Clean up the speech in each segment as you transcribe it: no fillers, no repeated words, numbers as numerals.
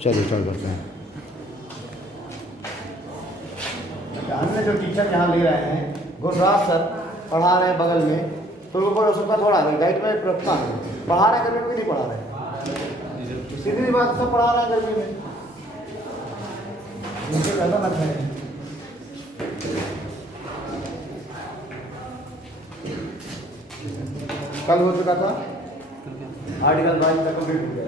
चलिए चल करते हैं। हमने जो टीचर यहाँ ले रहे हैं गुरराज सर पढ़ा रहे हैं बगल में, तो ऊपर उसका थोड़ा डाइट में रखता है, पढ़ा रहे हैं गर्मी में नहीं पढ़ा रहे हैं, सीधी बात सब पढ़ा रहे हैं गर्मी में, उनसे ज़्यादा मत है। कल हो चुका था आर्टिकल 22 तक कंप्लीट हो गया।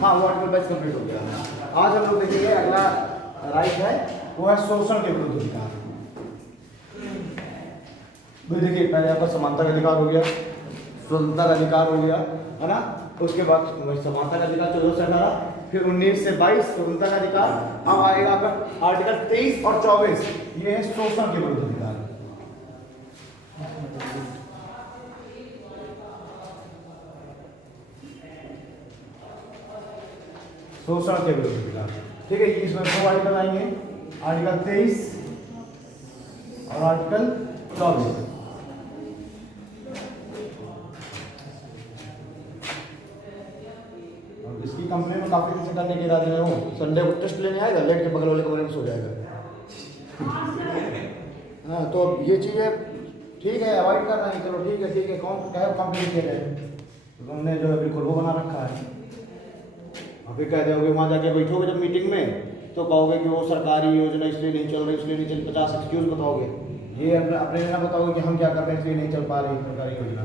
हाँ वो आर्टिकल 22 कंप्लीट हो गया। आज हम लोग देखेंगे अगला राइट है वो है शोषण के विरुद्ध अधिकार। भाई देखिए पहले आपका समानता का अधिकार हो गया, स्वतंत्रता का अधिकार हो गया, है ना। उसके बाद समानता का अधिकार 14 से 18, फिर 19 से 22 स्वतंत्रता का अधिकार। अब आएगा आपका आर्टिकल 23 और 24, ये है शोषण के विरुद्ध अधिकार। शोषण के विरुद्ध अधिकार, ठीक है। इसमें दो आर्टिकल आएंगे, आर्टिकल 23 और आर्टिकल 24। इसकी कंपनी में काफी दिन से करने के इरादे में हूँ। संडे को टेस्ट लेने आएगा, लेट के बगल वाले कमरे में सो जाएगा। हाँ तो ये चीज़ें ठीक है, अवॉइड कर रहे हैं, चलो ठीक है। कौन क्या कॉम्प्लीकेटेड है, तो तुमने जो है बिल्कुल वो बना रखा है। अभी कह दोगे वहाँ जाके बैठोगे जब मीटिंग में, तो कहोगे कि वो सरकारी योजना इसलिए नहीं चल रही, इसलिए नहीं चल, 50 एक्सक्यूज बताओगे। ये अपने ना बताओगे कि हम क्या कर रहे हैं इसलिए नहीं चल पा रही सरकारी योजना।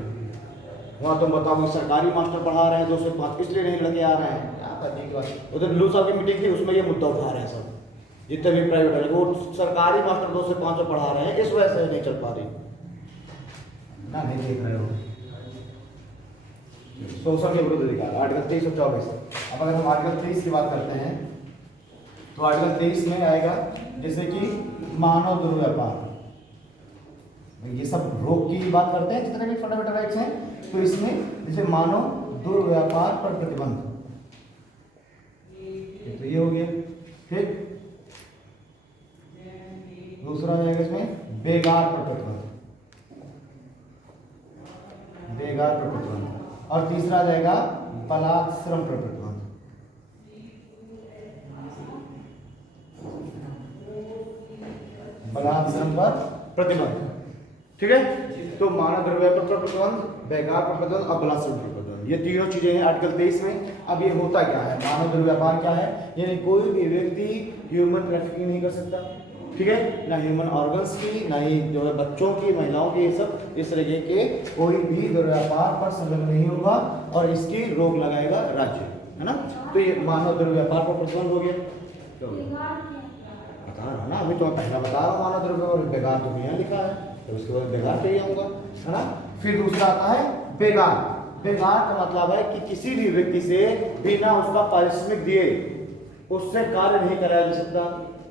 वहाँ तुम बताओगे सरकारी मास्टर पढ़ा रहे हैं 205 इसलिए नहीं लगे आ रहे हैं, क्या करने की बात। उधर लू साहब की मीटिंग थी, उसमें ये मुद्दा उठा रहे हैं सब, जितने भी प्राइवेट है वो सरकारी मास्टर 2 से 5 में पढ़ा रहे हैं, इस वजह से नहीं चल पा रही ना, नहीं देख रहे हो। शोषण के विरुद्ध अधिकार आर्टिकल 23 और 24। अब अगर हम आर्टिकल 23 की बात करते हैं तो आर्टिकल 23 में आएगा जैसे कि मानव दुर्व्यापार, ये सब रोक की बात करते हैं जितने भी फंडामेंटल राइट्स हैं, तो इसमें जैसे मानव दुर्व्यापार पर प्रतिबंध, तो ये हो गया। फिर दूसरा जाएगा इसमें बेगार पर प्रतिबंध, बेगार पर प्रतिबंध। और तीसरा जाएगा बलात्श्रम पर प्रतिबंध। बलात्श्रम पर प्रतिबंध, ठीक है। तो मानव द्रव्य पर प्रतिबंध, बेगार पर प्रतिबंध और बलात्श्रम पर प्रतिबंध, ये तीनों चीजें हैं आर्टिकल 23 में। अब ये होता क्या है, मानव दुर्व्यापार क्या है, यानी कोई भी व्यक्ति ह्यूमन ट्रैफिकिंग नहीं कर सकता, ठीक है, ना ह्यूमन ऑर्गन्स की, ना ही जो है बच्चों की, महिलाओं की, ये सब इस तरीके के कोई भी दुर्व्यापार पर संलग्न नहीं होगा और इसकी रोक लगाएगा राज्य, है ना। तो ये मानव दुर्व्यापार पर प्रतिबंध हो गया। बता रहा ना, अभी तो पहला बता रहा हूँ मानव दुर्व्यापार, बेगार तो यहाँ लिखा है, तो उसके बाद बेगार पे ही आऊंगा, है ना। फिर दूसरा आता है बेगार। बेगार का मतलब है कि किसी भी व्यक्ति से बिना उसका पारिश्रमिक दिए उससे कार्य नहीं कराया जा सकता,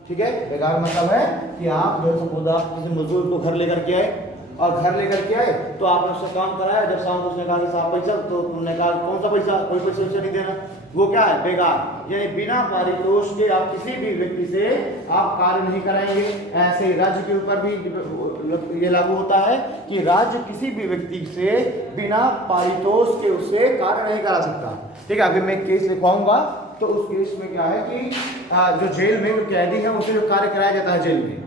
ठीक है। बेगार मतलब है कि आप जो सपोज आप किसी मजदूर को घर लेकर के आए और घर लेकर के आए तो आपने उससे काम कराया, जब शाम को उसने कहा कि साहब पैसा, तो तुमने कहा कौन सा पैसा, कोई पैसा उसे नहीं देना, वो क्या है, बेगार। यानी बिना पारितोष के आप किसी भी व्यक्ति से आप कार्य नहीं कराएंगे। ऐसे राज्य के ऊपर भी ये लागू होता है कि राज्य किसी भी व्यक्ति से बिना पारितोष के उससे कार्य नहीं करा सकता, ठीक है। अभी मैं केस लिखवाऊंगा तो उस केस में क्या है कि जो जेल में कैदी है उसे जो कार्य कराया जाता है जेल में,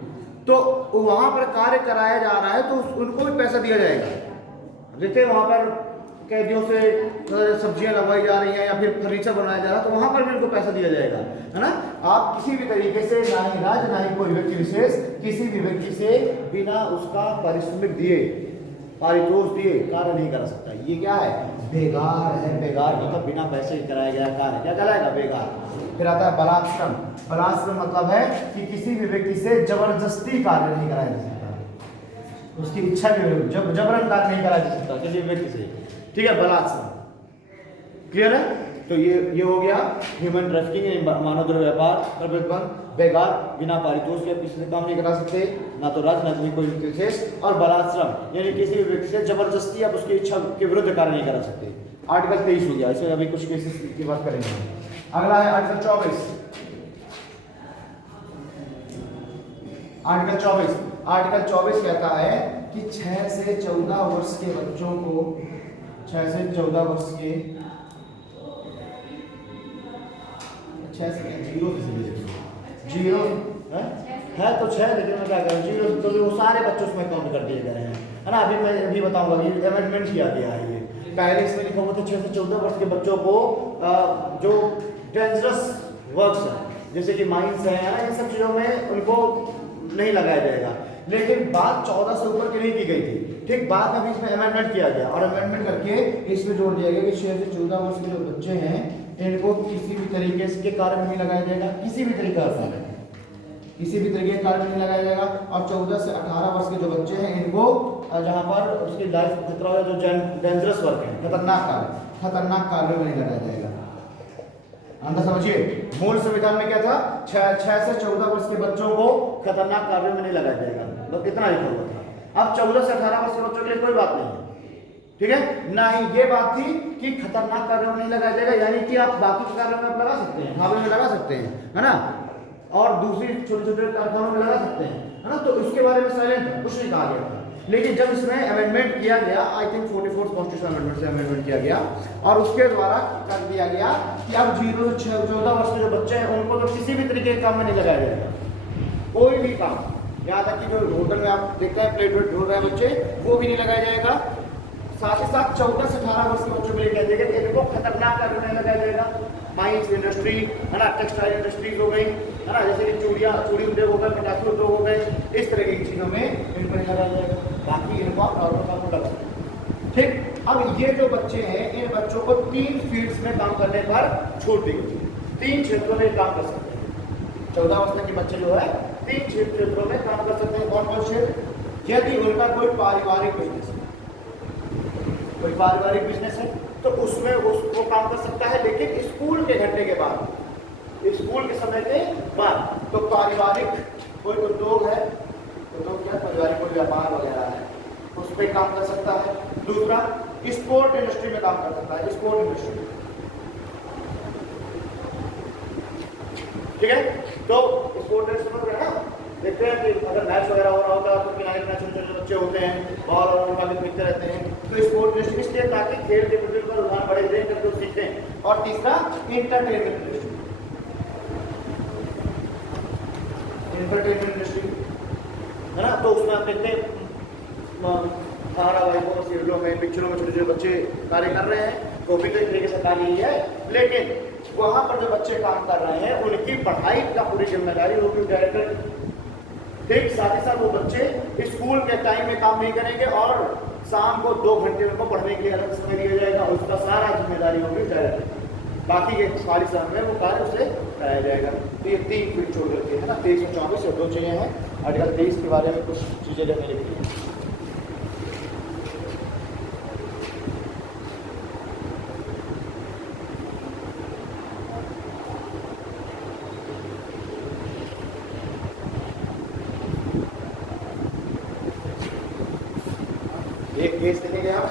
तो वहां पर कार्य कराया जा रहा है तो उनको भी पैसा दिया जाएगा। जैसे वहां पर कैदियों से सब्जियां लगवाई जा रही हैं या फिर फर्नीचर बनाया जा रहा है, तो वहां पर भी उनको पैसा दिया जाएगा, है ना। आप किसी भी तरीके से ना ही राज्य ना ही कोई व्यक्ति विशेष किसी भी व्यक्ति से बिना उसका पारिश्रमिक दिए, पारितोष दिए कार्य नहीं करा सकता। ये क्या है, बेगार है। बेगार मतलब बिना पैसे कराया गया कार्य क्या कहलाएगा, बेगार। फिर आता है बलात्श्रम। बलात्श्रम मतलब है कि किसी भी व्यक्ति से जबरदस्ती कार्य नहीं कराया जा सकता, उसकी इच्छा के विरुद्ध जबरन कार्य नहीं कराया जा सकता किसी व्यक्ति से, ठीक है, बलात्श्रम। क्लियर है। तो ये हो गया ह्यूमन ट्रैफिकिंग, मानव दुर्व्यापार पर प्रतिबंध, बेगार, बिना पारितोष के किसी से काम नहीं करा सकते, ना तो राज्य ना तो कोई व्यक्ति विशेष, और बलात्श्रम यानी किसी भी व्यक्ति से जबरदस्ती आप उसकी इच्छा के विरुद्ध कार्य नहीं करा सकते। आर्टिकल 23 हो गया। इसमें अभी कुछ केसेस की बात करेंगे। अगला है आर्टिकल 24। आर्टिकल 24, आर्टिकल 24 कहता है कि 6 से 14 वर्ष के बच्चों को, 6 से 14 वर्ष के 6 सेकंड, 0 से सीधे 0 है तो 6, लेकिन मैं क्या करूँ 0 तो वो सारे बच्चे उसमें काउंट कर दिए गए हैं, है ना। अभी मैं अभी बताऊंगा कि अमेंडमेंट किया गया है ये। पहले इसमें लिखा हुआ था 6 से 14 वर्ष के बच्चों को जो डेंजरस वर्क्स हैं जैसे कि माइंस हैं, इन सब चीज़ों में उनको नहीं लगाया जाएगा, लेकिन बात 14 से ऊपर की नहीं की गई थी। ठीक, बाद में भी इसमें अमेंडमेंट किया गया और अमेंडमेंट करके इसमें जोड़ दिया गया कि 6 से 14 वर्ष के जो बच्चे हैं इनको किसी भी तरीके के कार्य में नहीं लगाया जाएगा, किसी भी तरीके का किसी भी तरीके के कार्य में नहीं लगाया जाएगा। और 14 से 18 वर्ष के जो बच्चे हैं इनको जहाँ पर उसकी लाइफ को खतरा हो, जो डेंजरस वर्क है, खतरनाक कार्य में नहीं लगाया जाएगा। अंदर समझिए, मूल संविधान में क्या था, 6 से 14 वर्ष के बच्चों को खतरनाक कार्यों में नहीं लगाया जाएगा, मतलब इतना लिखा हुआ था। अब 14 से 18 वर्ष के बच्चों के लिए कोई बात नहीं है, ठीक है ना ही ये बात थी कि खतरनाक कार्यों में नहीं लगाया जाएगा, यानी कि आप बाकी कार्यों में आप लगा सकते हैं, खावे में लगा सकते हैं, है ना, और दूसरी छोटे छोटे कारखानों में लगा सकते हैं, है ना। तो इसके बारे में साइलेंट कुछ नहीं कहा गया था। लेकिन जब इसमें अमेंडमेंट किया गया, आई थिंक 44 कॉन्स्टिट्यूशन अमेंडमेंट से अमेंडमेंट किया गया और उसके द्वारा कर दिया गया कि अब 0 से 14 वर्ष के जो बच्चे हैं उनको तो किसी भी तरीके के काम में नहीं लगाया जाएगा, कोई भी काम, यहाँ तक कि जो होटल में आप देखते हैं प्लेट वेट ढूंढ रहे हैं बच्चे, वो भी नहीं लगाया जाएगा। साथ ही साथ 14 से 18 वर्ष के बच्चों के लिए कह दिया गया कि इनको खतरनाक कार्य में लगाया जाएगा। माइंस इंडस्ट्री, है ना, टेक्सटाइल इंडस्ट्रीज हो गई, है ना, जैसे कि चूड़ी उद्योग हो गए, पटाखे उद्योग हो गए, इस तरह की चीज़ों में इनको नहीं लगाया जाएगा। बाकी इनको आप नॉर्मल काम में लगा सकते हैं। ठीक, अब ये जो बच्चे हैं इन बच्चों को 3 फील्ड्स में काम करने पर छूट दी गई, 3 क्षेत्रों में काम कर सकते हैं। 14 वर्ष तक के बच्चे जो है 3 क्षेत्रों में काम कर सकते हैं। कौन कौन क्षेत्र? यदि उनका कोई पारिवारिक बिजनेस है तो उसमें उसको काम कर सकता है, लेकिन स्कूल के घंटे के बाद, स्कूल के समय के बाद। तो पारिवारिक कोई उद्योग है, उद्योग क्या, पारिवारिक कोई व्यापार वगैरह है, उस पर काम कर सकता है। दूसरा, स्पोर्ट इंडस्ट्री में काम कर सकता है, स्पोर्ट इंडस्ट्री, ठीक है। तो स्पोर्ट इंडस्ट्री में ना देखते हैं कि अगर मैच वगैरह हो रहा होता है तो किनारे किनारे छोटे छोटे बच्चे होते हैं, बॉल और वाले खेलते रहते हैं, तो स्पोर्ट इंडस्ट्री इसलिए ताकि खेल के प्रति उनका रुझान बढ़े, देख करके सीखें। और तीसरा, एंटरटेनमेंट इंडस्ट्री, है ना, तो उसमें आप देखते हैं धारावाहिकों में, सीरियलों में, पिक्चरों में छोटे छोटे बच्चे कार्य कर रहे हैं, वो भी तो एक तरीके से कार्य ही है, लेकिन वहाँ पर जो बच्चे काम कर रहे हैं उनकी पढ़ाई का पूरी जिम्मेदारी होगी डायरेक्टर। ठीक, साथ ही साथ वो बच्चे स्कूल के टाइम में काम नहीं करेंगे और शाम को 2 घंटे उनको पढ़ने के लिए अलग समय दिया जाएगा, और उसका सारा जिम्मेदारी होगी डायरेक्टर। बाकी के सारी समय में वो कार्य उसे कराया जाएगा। तो ये 3 फील्ड छोड़ देते हैं ना, 23 और 24 और 2 चीज़ें हैं। आर्टिकल 23 के बारे में कुछ चीज़ें लिखने के लिए एक केस देखेंगे आप,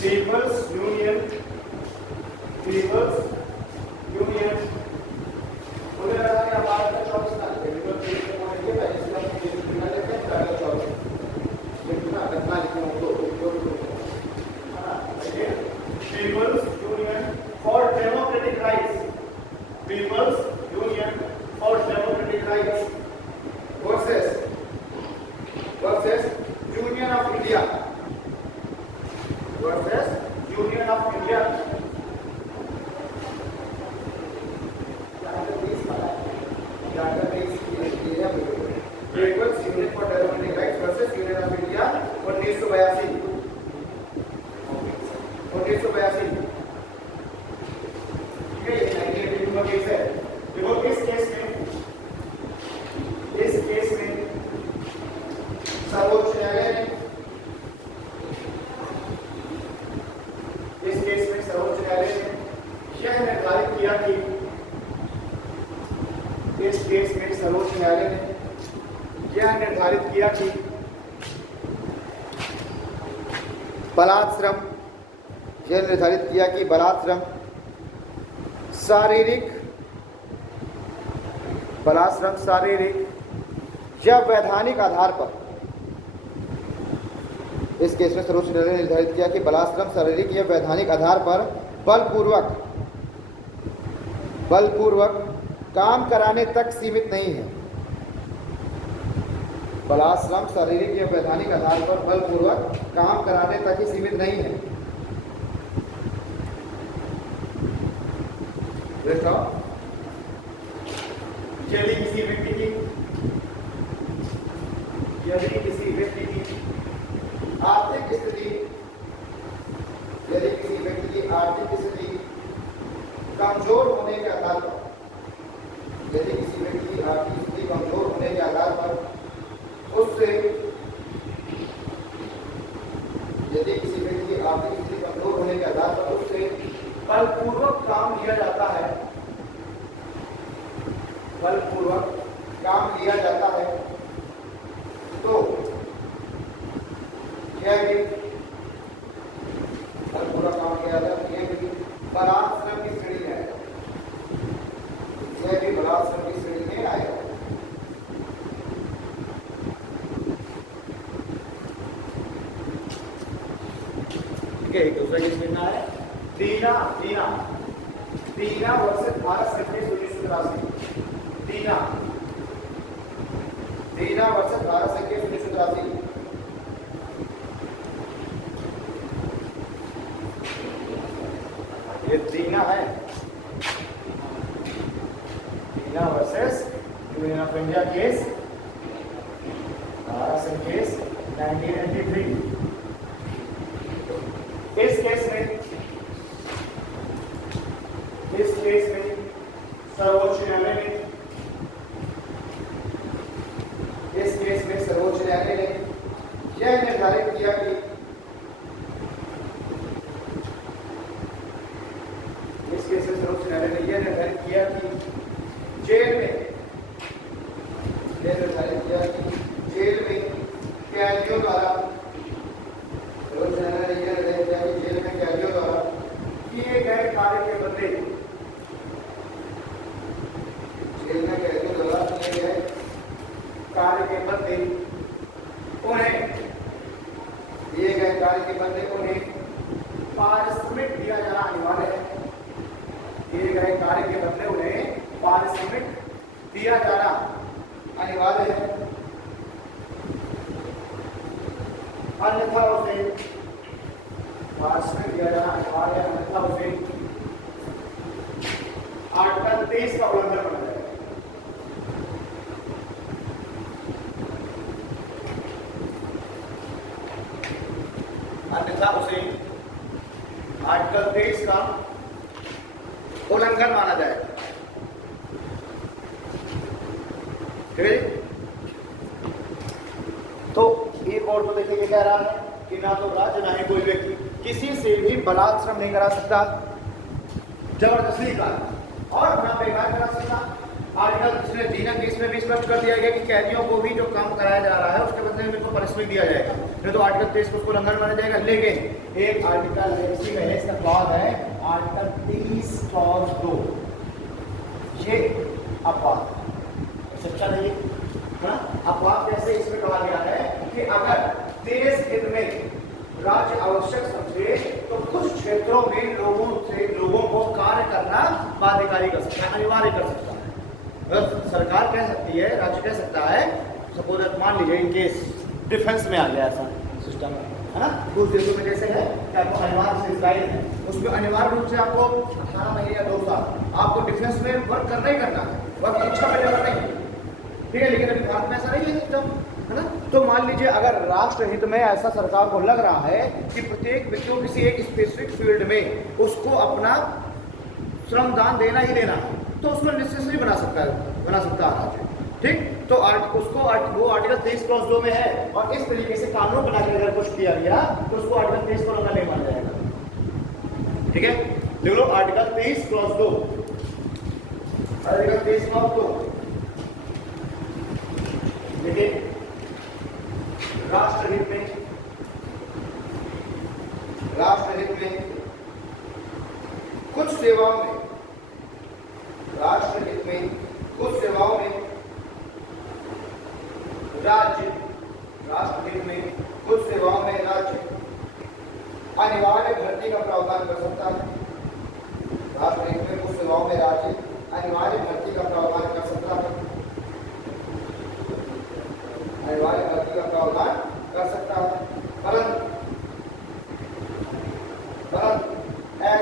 पीपल्स यूनियन उन्हें लगा कि हमारे का 24 तारीख है, बिल्कुल केस को पढ़ेंगे पहले से हम केस लिखना लेते हैं, पहले 24 लिखना रखना लिखना तो हां, देखिए, people's union for democratic rights, people's union for democratic rights versus union of India union for democratic rights versus union of India 1982 ठीक है, ये 1982 का केस है। देखो इस केस में सर्वोच्च न्यायालय ने यह निर्धारित किया कि इस केस में सर्वोच्च न्यायालय ने यह निर्धारित किया कि बलात्श्रम, यह निर्धारित किया कि बलात्श्रम शारीरिक या वैधानिक आधार पर, इस केस में सर्वोच्च न्यायालय ने निर्धारित किया कि बलात्श्रम शारीरिक या वैधानिक आधार पर बलपूर्वक बलपूर्वक काम कराने तक सीमित नहीं है। बलाश्रम शारीरिक या वैधानिक आधार पर बलपूर्वक काम कराने तक ही सीमित नहीं है। देखो, यदि किसी व्यक्ति की आर्थिक स्थिति कमजोर होने के आधार पर, यदि किसी व्यक्ति की आर्थिक स्थिति कमजोर होने के आधार पर उससे, यदि किसी व्यक्ति की आर्थिक स्थिति कमजोर होने के आधार पर उससे बलपूर्वक काम लिया जाता है, बलपूर्वक काम लिया जाता है, तो यह भी बलपूर्वक काम किया जाता है, यह भी बलात्श्रम की श्रेणी में आएगा, यह भी बलात्श्रम की श्रेणी में आएगा। ठीक है, एक दूसरा किस लिखना है? दीना वर्ष 1883 दीना वर्ष 1883। ये दीना है, Dina versus union of India case, case 1993। इस केस में सर्वोच्च न्यायालय ने, इस केस में सर्वोच्च न्यायालय ने यह निर्धारित किया कि सर्वोच्च न्यायालय ने यह निर्धारित किया कि जेल में, कैदियों द्वारा, सर्वोच्च न्यायालय ने यह निर्धारित किया कि जेल में कैदियों द्वारा किए गए कार्य के बदले, जेल में कैदियों द्वारा किए गए कार्य के बदले उन्हें पारिश्रमिक दिया जाना अनिवार्य है। किए गए कार्य के बदले उन्हें पारिश्रमिक दिया जाना अनिवार्य है, अन्यथा उसे पारिश्रमिक दिया जाना अनिवार्य है, अन्यथा उसे आर्टिकल 23 का उल्लंघन बना जाएगा। अन्यथा उसे आर्टिकल 23 का उल्लंघन माना जाएगा। ठीक है, तो एक और तो देखिए कह रहा है कि ना तो राज्य ना ही कोई व्यक्ति किसी से भी बलात्श्रम नहीं करा सकता, जबरदस्ती का, और ना बेकार करा सकता। आर्टिकल इसने दीना केस में भी स्पष्ट कर दिया गया कि कैदियों को भी जो काम कराया जा रहा है उसके बदले में उनको पारिश्रमिक दिया जाएगा, नहीं तो आर्टिकल 23 को उसको उल्लंघन माना जाएगा। लेकिन एक आर्टिकल है, इसी में इसका क्लॉज है आर्टिकल 30 क्लॉज 2, ये अपवाद सच्चा नहीं है। अपवाद कैसे इसमें कहा गया है कि अगर देश हित में राज्य आवश्यक समझे तो कुछ क्षेत्रों में लोगों को कार्य करना बाध्यकारी कर सकता है, अनिवार्य कर सकता है। सरकार कह सकती है, राज्य कह सकता है, सपोज मान लीजिए इनकेस डिफेंस में आ गया ऐसा सिस्टम है ना, कुछ देशों में जैसे है कि आपको अनिवार्य से इजराइल है, उसमें अनिवार्य रूप से आपको 18 महीने या 2 साल आपको डिफेंस में वर्क करना ही करना है, वर्क अच्छा मिलेगा नहीं, ठीक है। लेकिन अभी भारत में ऐसा नहीं है सिस्टम, है ना। तो मान लीजिए अगर राष्ट्र हित में ऐसा सरकार को लग रहा है कि प्रत्येक व्यक्ति को किसी एक स्पेसिफिक फील्ड में उसको अपना श्रमदान देना ही देना है, तो उसको नेसेसरी बना सकता है राज्य, ठीक। तो वो आर्टिकल 23 क्लॉज 2 में है, और इस तरीके से कानून बना के अगर कुछ किया गया तो उसको आर्टिकल 23 को नहीं माना जाएगा, ठीक है। देख लो आर्टिकल 23 क्लॉज 2, आर्टिकल 23 क्लॉज 2 देखिए, राष्ट्रहित में कुछ सेवाओं में, राष्ट्रहित में कुछ सेवाओं में राज्य, राष्ट्रहित में कुछ सेवाओं में राज्य अनिवार्य भर्ती का प्रावधान कर सकता है। राष्ट्रहित में कुछ सेवाओं में राज्य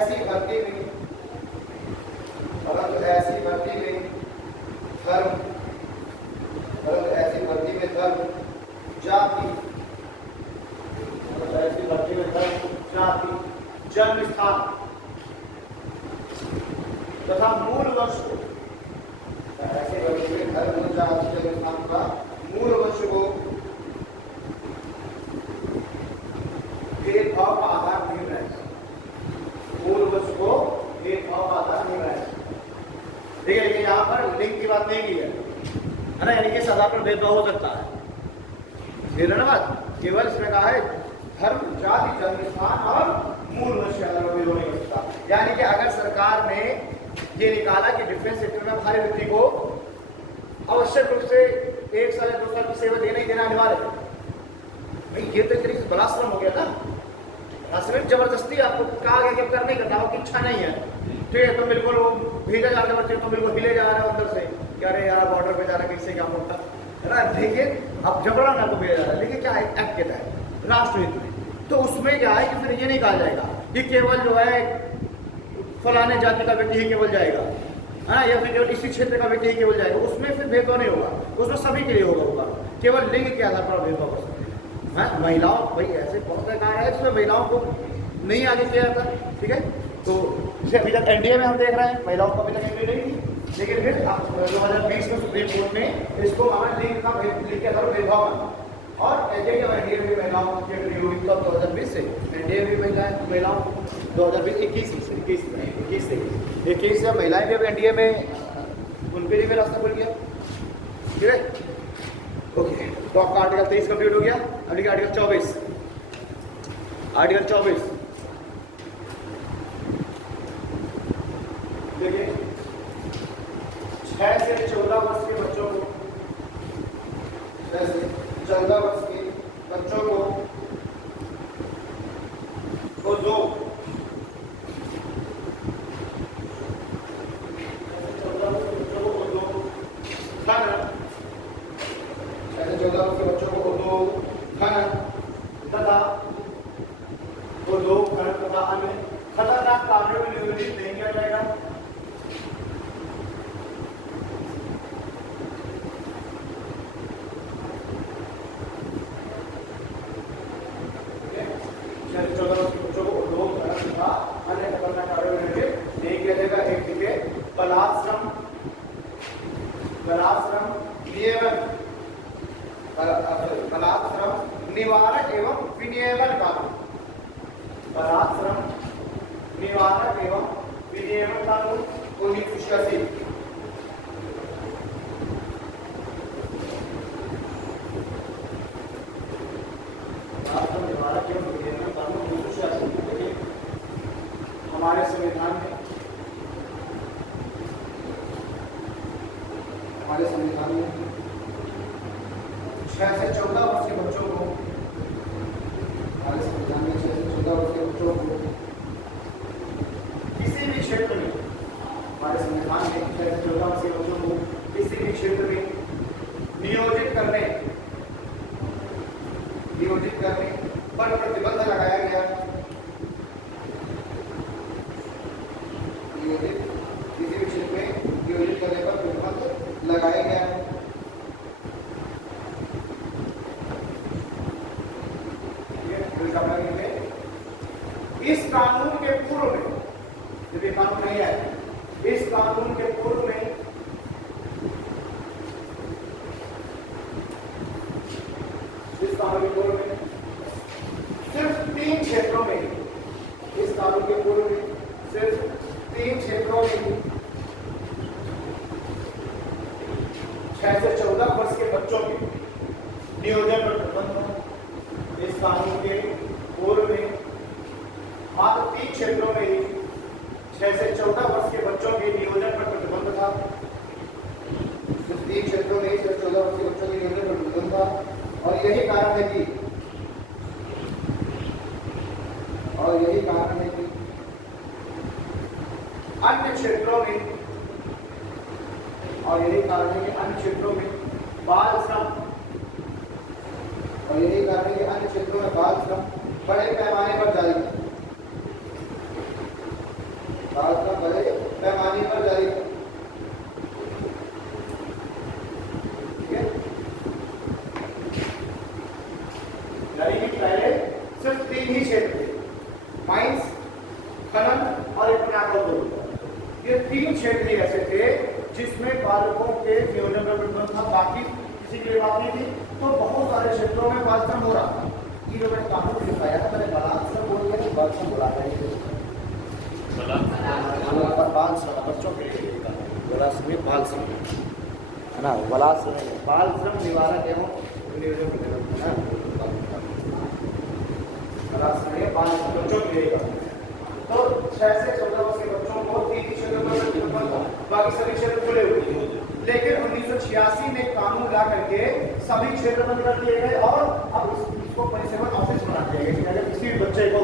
ऐसी भर्ती में परंतु ऐसी भर्ती में धर्म परंतु ऐसी भर्ती में धर्म जाति ऐसी भर्ती में धर्म जाति जन्म स्थान तथा मूल वंश को ऐसे भर्ती में धर्म जाति जन्म स्थान का मूल वंश को भेदभाव का आधार नहीं रहेगा। मूल वंश को भेदभाव का आधार नहीं रहेगा। देखिए लेकिन यहाँ पर लिंग की बात नहीं की है ना, यानी कि इस आधार पर भेदभाव हो सकता है। फिर ना बात केवल इसमें कहा है धर्म जाति जन्म स्थान और मूल वंश के आधार पर भेदभाव नहीं हो सकता। यानी कि अगर सरकार ने ये निकाला कि डिफेंस सेक्टर में हर व्यक्ति को आवश्यक रूप से 1 साल या 2 साल की सेवा देना ही देना अनिवार्य है, भाई ये तो एक तरीके से बलाश्रम हो गया ना। राष्ट्र जबरदस्ती आपको कहा गया कि अब करने का आपकी इच्छा नहीं है, ठीक है, तो बिल्कुल वो भेजा जा रहा है, तो बिल्कुल हिले जा रहा है अंदर से कि अरे यार बॉर्डर पे जाना किससे क्या होता है ना। लेकिन अब जबरन आपको भेजा जा रहा है, लेकिन क्या है एक्ट के तहत राष्ट्रहित में, तो उसमें क्या है कि फिर ये नहीं कहा जाएगा कि केवल जो है फलाने जाति का व्यक्ति ही केवल जाएगा, हाँ, या फिर केवल इसी क्षेत्र का व्यक्ति ही केवल जाएगा। उसमें फिर भेदभाव नहीं होगा, उसमें सभी के लिए होगा, केवल लिंग के आधार पर भेदभाव कर सकते हैं। हाँ, महिलाओं भाई ऐसे बहुत से कार्य है जिसमें महिलाओं को नहीं आगे किया जाता, ठीक है। तो जैसे अभी तक एनडीए में हम देख रहे हैं महिलाओं को अभी तक एंट्री नहीं थी, लेकिन फिर 2020 में सुप्रीम कोर्ट ने इसको हमारे लिंग का लिंग के आधार पर भेदभाव माना। और एनडीए में महिलाओं की एंट्री हुई तब 2020 से एनडीए में महिलाओं 2021 से महिलाएं भी अब एनडीए में उनके लिए भी रास्ता खुल गया, ठीक है। ओके, तो आपका आर्टिकल 23 कंप्लीट हो गया। अब देखिए आर्टिकल 24 देखिए 6 से 14 वर्ष के बच्चों को 6 से 14 वर्ष के बच्चों को दो 14 वर्ष के बच्चों को दो खनन 6 से 14 वर्ष के बच्चों को दो खनन तथा अन्य खतरनाक कार्यों में नियोजित नहीं किया जाएगा। बलात्श्रम निवारक एवं विनियमन कानून, बलात्श्रम निवारक एवं विनियमन कानून 1986। बलात्श्रम निवारक एवं विनियमन कानून 1986 हमारे संविधान में 6 से 14 वर्ष के बच्चों को, हमारे संविधान में 6 से 14 वर्ष के बच्चों को किसी भी क्षेत्र में, हमारे संविधान में 6 से 14 वर्ष के बच्चों को किसी भी क्षेत्र में नियोजित करने पर प्रतिबंध लगाया गया। किसी भी क्षेत्र में नियोजित करने पर प्रतिबंध लगाया गया है। इस कानून के पूर्व में, जब ये कानून नहीं है, इस कानून के पूर्व में सिर्फ 3 क्षेत्रों में, इस कानून के पूर्व में सिर्फ 3 क्षेत्रों में 6 से 14 वर्ष के बच्चों के नियोजन पर प्रतिबंध। इस कानून के पूर्व में मात्र 3 क्षेत्रों में 6 से 14 वर्ष के बच्चों के नियोजन पर प्रतिबंध था। सिर्फ 3 क्षेत्रों में 6 से 14 वर्ष के बच्चों के नियोजन पर प्रतिबंध था। और यही कारण है कि अन्य क्षेत्रों में बाल श्रम बड़े पैमाने पर जारी है। बाल श्रम बड़े पैमाने पर जारी है। ठीक है, यानी कि पहले सिर्फ 3 ही क्षेत्र थे, माइंस, खनन और एक ये 3 क्षेत्र ही ऐसे थे जिसमें बालकों के नियोजन का प्रतिबंध था, बाकी किसी के लिए बात नहीं थी। तो बहुत सारे क्षेत्रों में बाल श्रम हो रहा था। ये जो मैंने कानून लिखाया है, मैंने बाल श्रम बोल दिया, बाल श्रम बोला है, बाल श्रम बच्चों के लिए बाल श्रम, बाल श्रम है ना, बाल श्रम निवारक एवं नियोजन प्रतिबंध है ना, बाल श्रम बच्चों के लिए। तो 6 से 14 वर्ष के बच्चों को 3 क्षेत्र में प्रतिबंध था, बाकी सभी क्षेत्र खुले हुए थे। लेकिन 1986 में कानून ला करके सभी क्षेत्र बंद कर दिए गए और अब इसको पनिशमेंट ऑफेंस बना दिया गया कि अगर किसी भी बच्चे को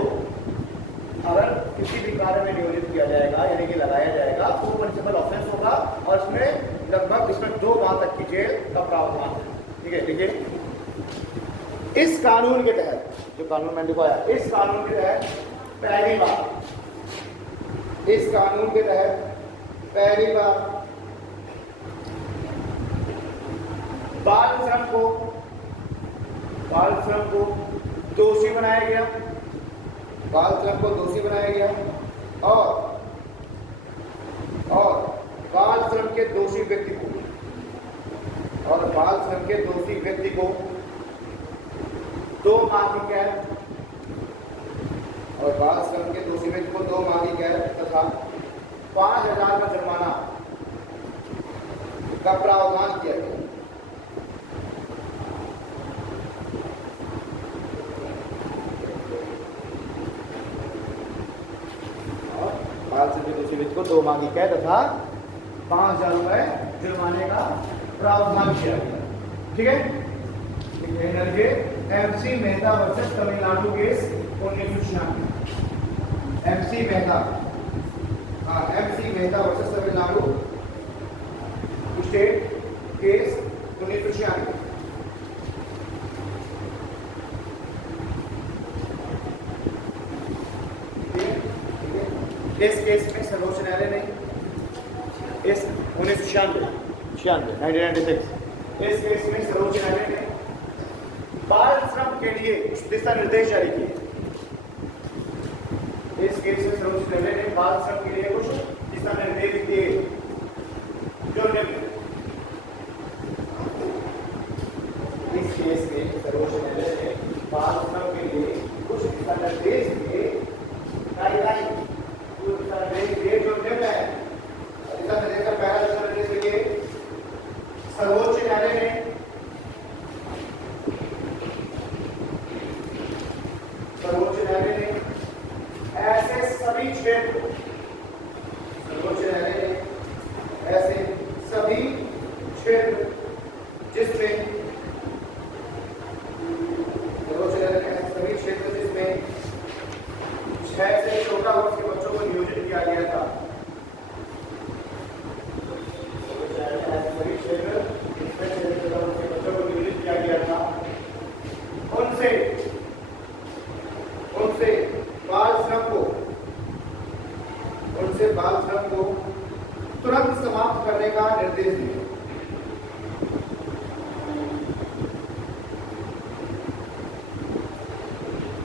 अगर किसी भी कार्य में नियोजित किया जाएगा यानी कि लगाया जाएगा तो वो पनिशमेंट ऑफेंस होगा और इसमें लगभग 2 माह तक की जेल का प्रावधान है। ठीक है, देखिए इस कानून के तहत, जो कानून मैंने लिखवाया, इस कानून के तहत पहली बार, इस कानून के तहत पहली बार बाल श्रम को दोषी बनाया गया, बाल श्रम को दोषी बनाया गया और बाल श्रम के दोषी व्यक्ति को, और बाल श्रम के दोषी व्यक्ति को 2 माह की कैद, और बाल श्रम के दोषी व्यक्ति को 2 माह की कैद तथा 5,000 का जुर्माना का प्रावधान किया गया। बाल श्रम के दोषी व्यक्ति को 2 माह की कैद तथा 5,000 रुपए जुर्माने का प्रावधान किया गया। ठीक है, MC Mehta versus Tamil Nadu case 1996, MC Mehta, MC Mehta versus Tamil Nadu state case 1996। इस केस में सर्वोच्च न्यायालय ने इस 1996 इस केस में सर्वोच्च न्यायालय ने बाल श्रम के लिए दिशा निर्देश जारी किए। इस केस में सर्वोच्च न्यायालय ने बाल श्रम के लिए कुछ दिशा निर्देश दिए जो इस केस में सर्वोच्च न्यायालय ने बाल श्रम के लिए कुछ दिशा निर्देश दिए, गाइडलाइन सर्वोच्च न्यायालय ने ऐसे सभी क्षेत्र, सर्वोच्च न्यायालय ने ऐसे सभी क्षेत्र जिसमें, सर्वोच्च न्यायालय ने ऐसे सभी क्षेत्र जिसमें 6 से 14 वर्ष के बच्चों को नियोजित किया गया था, सभी क्षेत्र जिसमें 6 से 14 वर्ष के बच्चों को नियोजित किया गया था, उनसे बाल श्रम को तुरंत समाप्त करने का निर्देश दिया।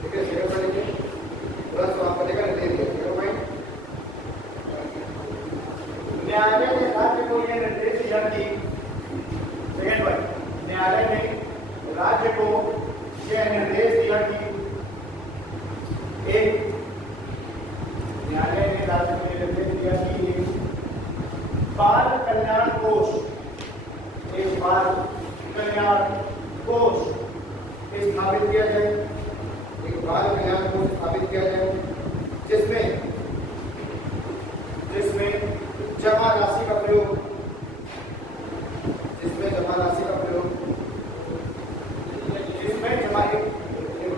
ठीक है, तुरंत समाप्त करने का निर्देश दिया। न्यायालय ने राज्य को यह निर्देश दिया कि न्यायालय ने राज्य को यह निर्देश दिया कि न्यायालय ने राज्य को यह निर्देश दिया कि बाल कल्याण कोष, एक बाल कल्याण कोष स्थापित किया जाए, एक बाल कल्याण कोष स्थापित किया जाए जिसमें जमा राशि का प्रयोग,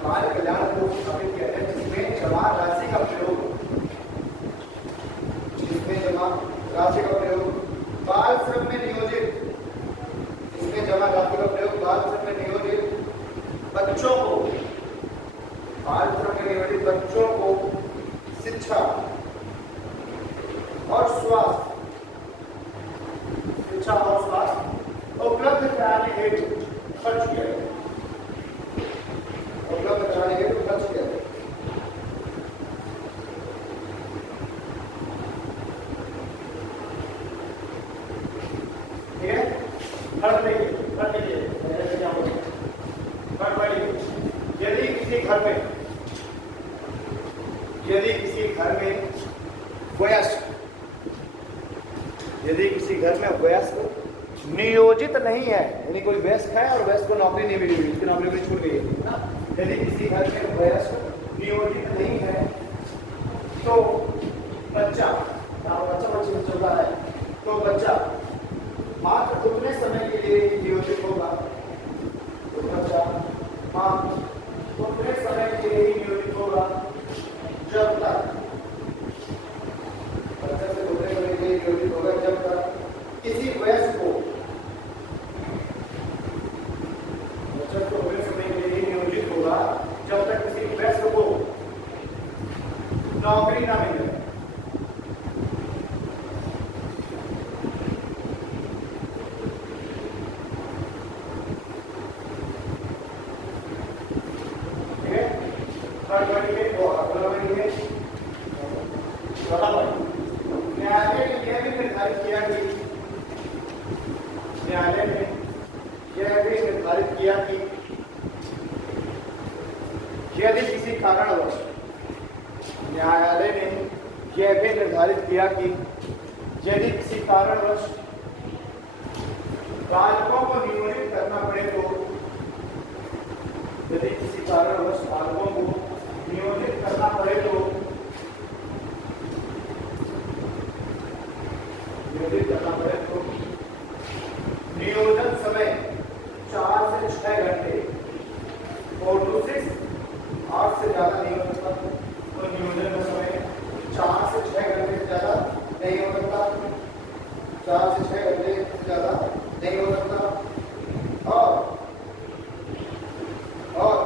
बाल कल्याण कोष स्थापित किया जाए जिसमें जमा राशि का प्रयोग, बाल श्रम में नियोजित, इसमें जमा राशि का प्रयोग बाल श्रम में नियोजित बच्चों को, बाल श्रम में नियोजित बच्चों को शिक्षा खर्च किया गया, उपलब्ध कराने के लिए खर्च किया गया। ठीक है, खर्च देखिए, खर्च देखिए क्या होगा, खर्च बढ़िए। यदि किसी घर में वयस्क, यदि किसी घर में वयस्क नियोजित नहीं है, यानी कोई वयस्क है और वयस्क को नौकरी नहीं मिली हुई, उसकी नौकरी में छूट गई है ना, यदि किसी घर में वयस्क नियोजित नहीं है तो बच्चा चल रहा है, तो बच्चा मात्र उतने समय के लिए ही नियोजित होगा, तो बच्चा मात्र उतने समय के लिए ही नियोजित होगा जब तक नियोजित होगा जब तक किसी वयस्क को उतने समय के लिए नियोजित होगा जब तक किसी वयस्क को नौकरी ना मिले। न्यायालय ने यह भी निर्धारित किया कि यदि किसी कारणवश, न्यायालय ने यह भी निर्धारित किया कि यदि किसी कारणवश बालकों को नियोजित करना पड़े तो, यदि किसी कारणवश बालकों को नियोजित करना पड़े तो नियोजन समय 4 से 6 घंटे, 4 to 6, 8 से ज्यादा नहीं हो सकता। तो नियोजन का समय 4 से 6 घंटे से ज्यादा नहीं हो सकता, 4 से 6 घंटे से ज्यादा नहीं हो सकता। और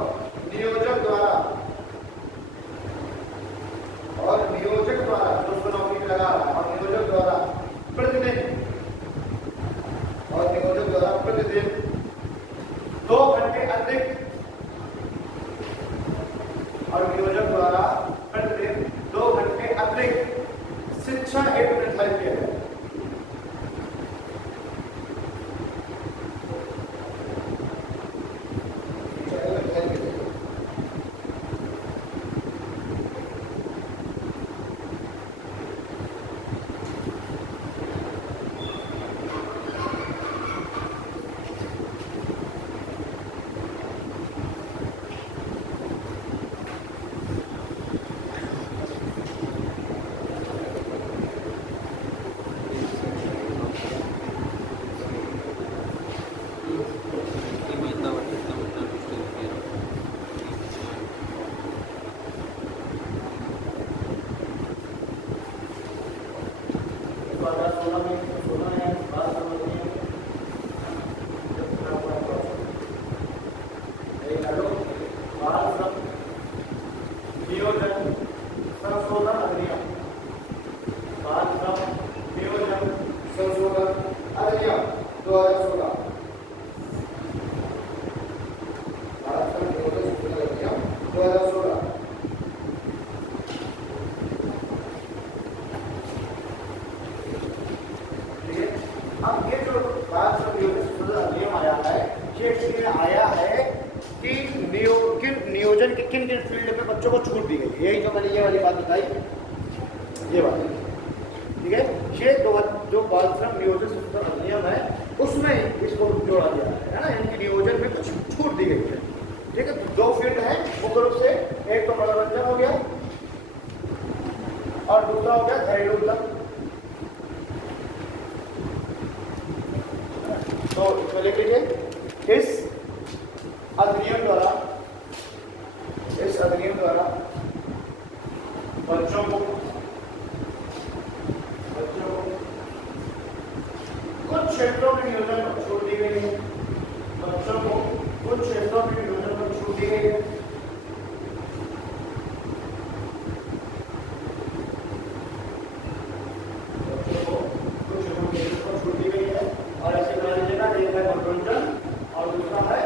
नियोजक द्वारा जो उसको नौकरी में लगा रहा है, और नियोजक द्वारा प्रतिदिन 2 घंटे अतिरिक्त, और नियोजक द्वारा प्रतिदिन 2 घंटे अतिरिक्त शिक्षण हेतु निर्धारित किया गया। नियोजन के किन किन फील्ड में बच्चों को छूट दी गई, यही जो मैंने ये वाली बात बताई, ये बात, ठीक है। ये जो बाल श्रम नियोजन संशोधन अधिनियम है उसमें इसको जोड़ा गया है ना, इनकी नियोजन में कुछ छूट दी गई है, ठीक है। तो 2 फील्ड है मुख्य रूप से, एक तो मनोरंजन हो गया और दूसरा हो गया घरेलू उद्योग। तो इसमें लिख लीजिए, इस अधिनियम द्वारा बच्चों को कुछ क्षेत्रों में नियोजन पर छूट दी गई है, बच्चों को कुछ क्षेत्रों में नियोजन पर छूट दी गई है। बच्चों को कुछ क्षेत्रों में छूट दी गई है, और ऐसे मान लीजिएगा, एक है मनोरंजन और दूसरा है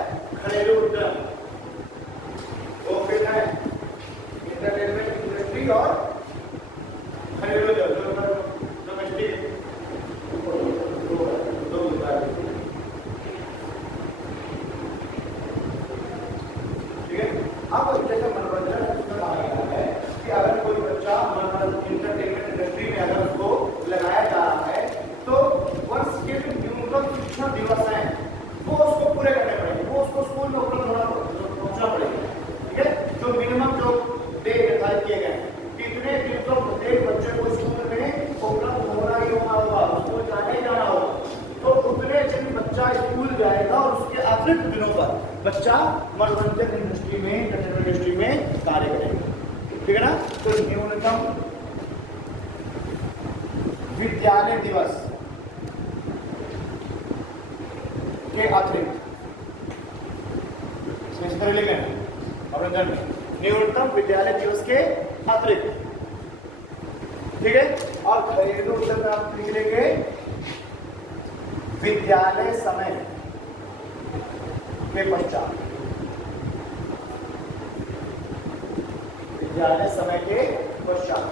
बच्चा मनोरंजन इंडस्ट्री में, एंटरटेनमेंट इंडस्ट्री में कार्य करेगा, ठीक है ना। तो न्यूनतम विद्यालय दिवस के अतिरिक्त इसमें लिखे मनोरंजन में न्यूनतम विद्यालय दिवस के अतिरिक्त, ठीक है। और घरेलू उद्योग में आप लिख लेंगे विद्यालय समय के पश्चात, विद्यालय समय के पश्चात।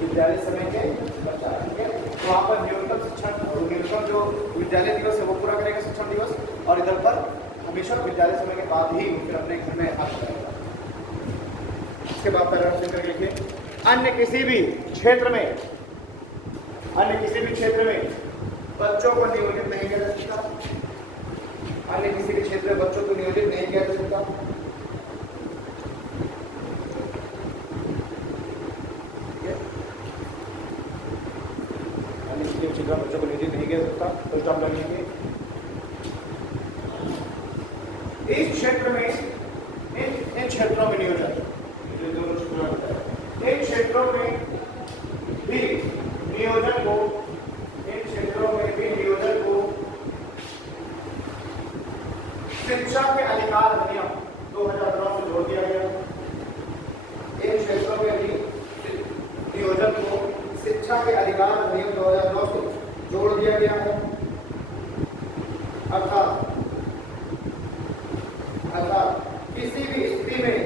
विद्यालय समय के पश्चात, ठीक है। तो वहां पर न्यूनतम शिक्षण, न्यूनतम जो विद्यालय दिवस है वो पूरा करेगा शिक्षण दिवस, और इधर पर हमेशा विद्यालय समय के बाद ही फिर अपने घर में आ जाएगा। इसके बाद पैराग्राफ चेक करके लिखिए, अन्य किसी भी क्षेत्र में, अन्य किसी भी क्षेत्र में बच्चों को नियोजित नहीं किया जा सकता, अन्य किसी भी क्षेत्र में बच्चों को नियोजित नहीं किया जा सकता, बच्चों को नियोजित नहीं किया सकता। तो स्टॉप कर लीजिए। इस क्षेत्र में, इन क्षेत्रों में नियोजन, इन क्षेत्रों में भी नियोजन को, इन क्षेत्रों में भी नियोजन को शिक्षा के अधिकार अधिनियम 2009 से जोड़ दिया गया। इन क्षेत्रों में भी नियोजन को शिक्षा के अधिकार अधिनियम 2009 से जोड़ दिया गया है। अर्थात किसी भी स्थिति में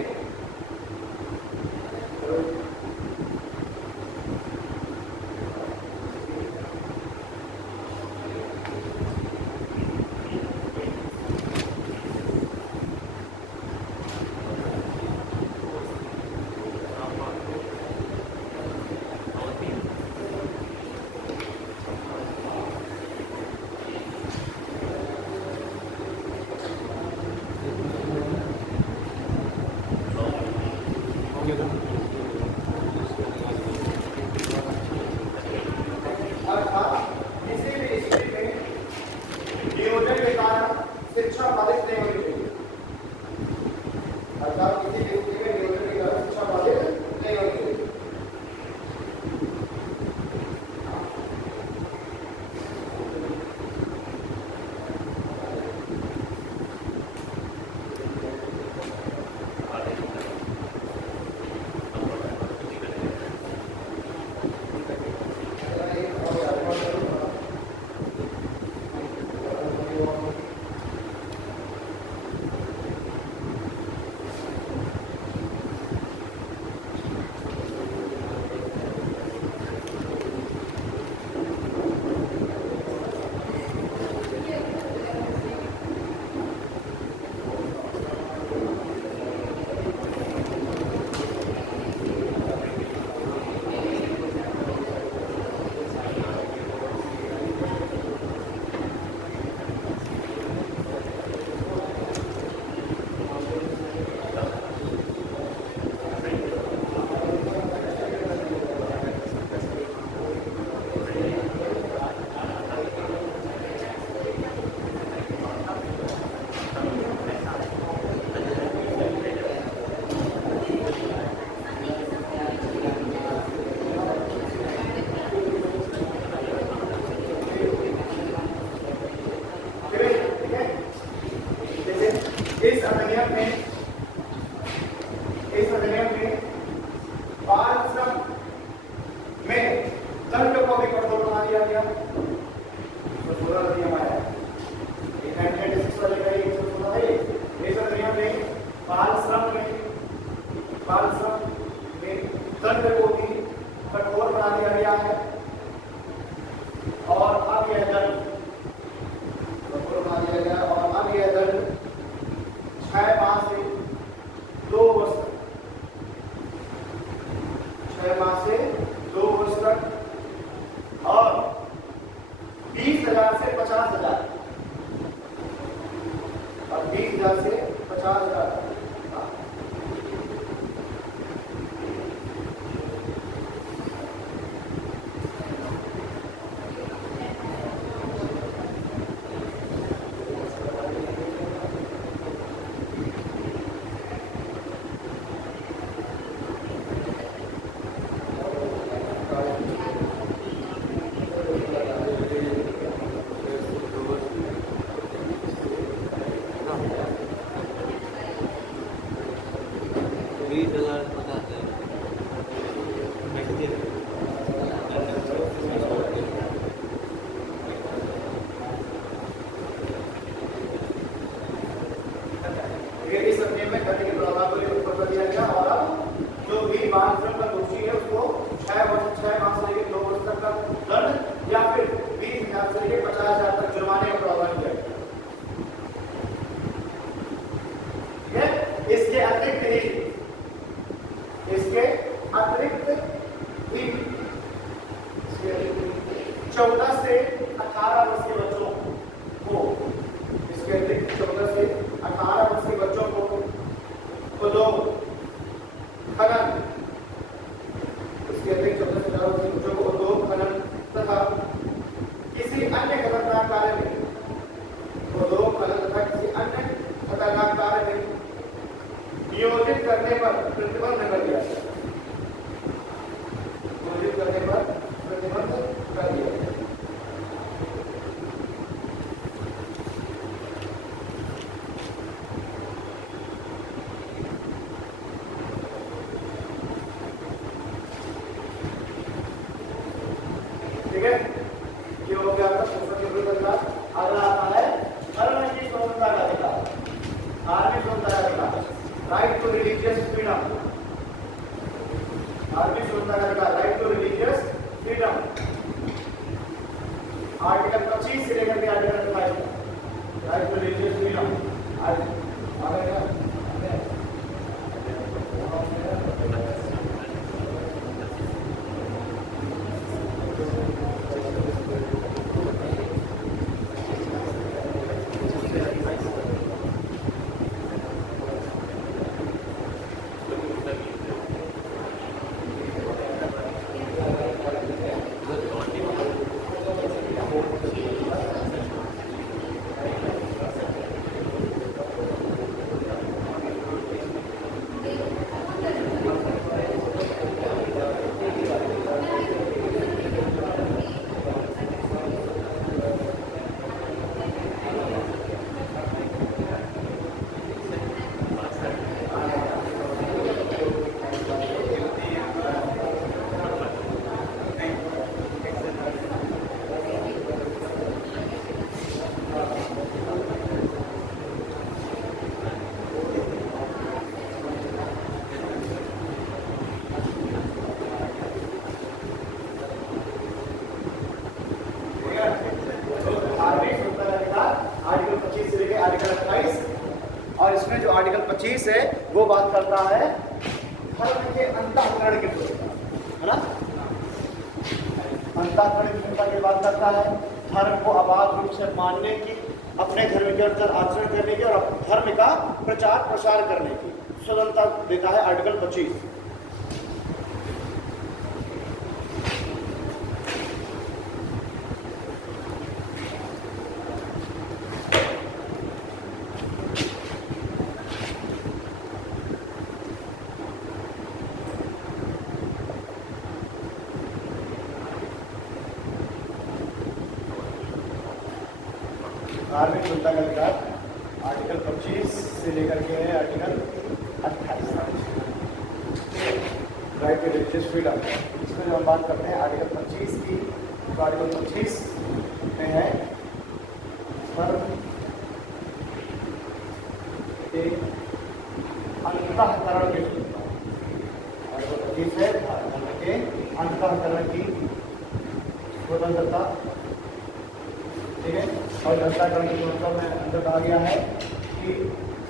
प्रतिबंध कर दिया, घोषित करने पर प्रतिबंध कर दिया। ठीक है, ये हो गया आपका शोषण के विरुद्ध अधिकार। अगला आता है धर्म की स्वतंत्रता का अधिकार, धार्मिक स्वतंत्रता का अधिकार, राइट टू रिलीजियस फ्रीडम, धार्मिक स्वतंत्रता का अधिकार, right to religious freedom, article 25 से लेकर के article 28, right to religious freedom. और इसमें जो आर्टिकल 25 है वो बात करता है धर्म के अंतःकरण की स्वतंत्रता, है ना। अंतःकरण की स्वतंत्रता की बात करता है, धर्म को अबाध रूप से मानने की, अपने धर्म के अनुसार आचरण करने की और धर्म का प्रचार प्रसार करने की स्वतंत्रता देता है आर्टिकल 25। धार्मिक स्वतंत्रता का अधिकार आर्टिकल 25 से लेकर के है article 28, right to religious freedom. इसमें जो हम बात करते हैं आर्टिकल 25 की, तो आर्टिकल 25 में है धर्म के अंतःकरण की स्वतंत्रता। आर्टिकल 25 है धर्म के अंतःकरण की स्वतंत्रता, ठीक है। और अंतःकरण की स्वतंत्रता में अंदर कहा गया है कि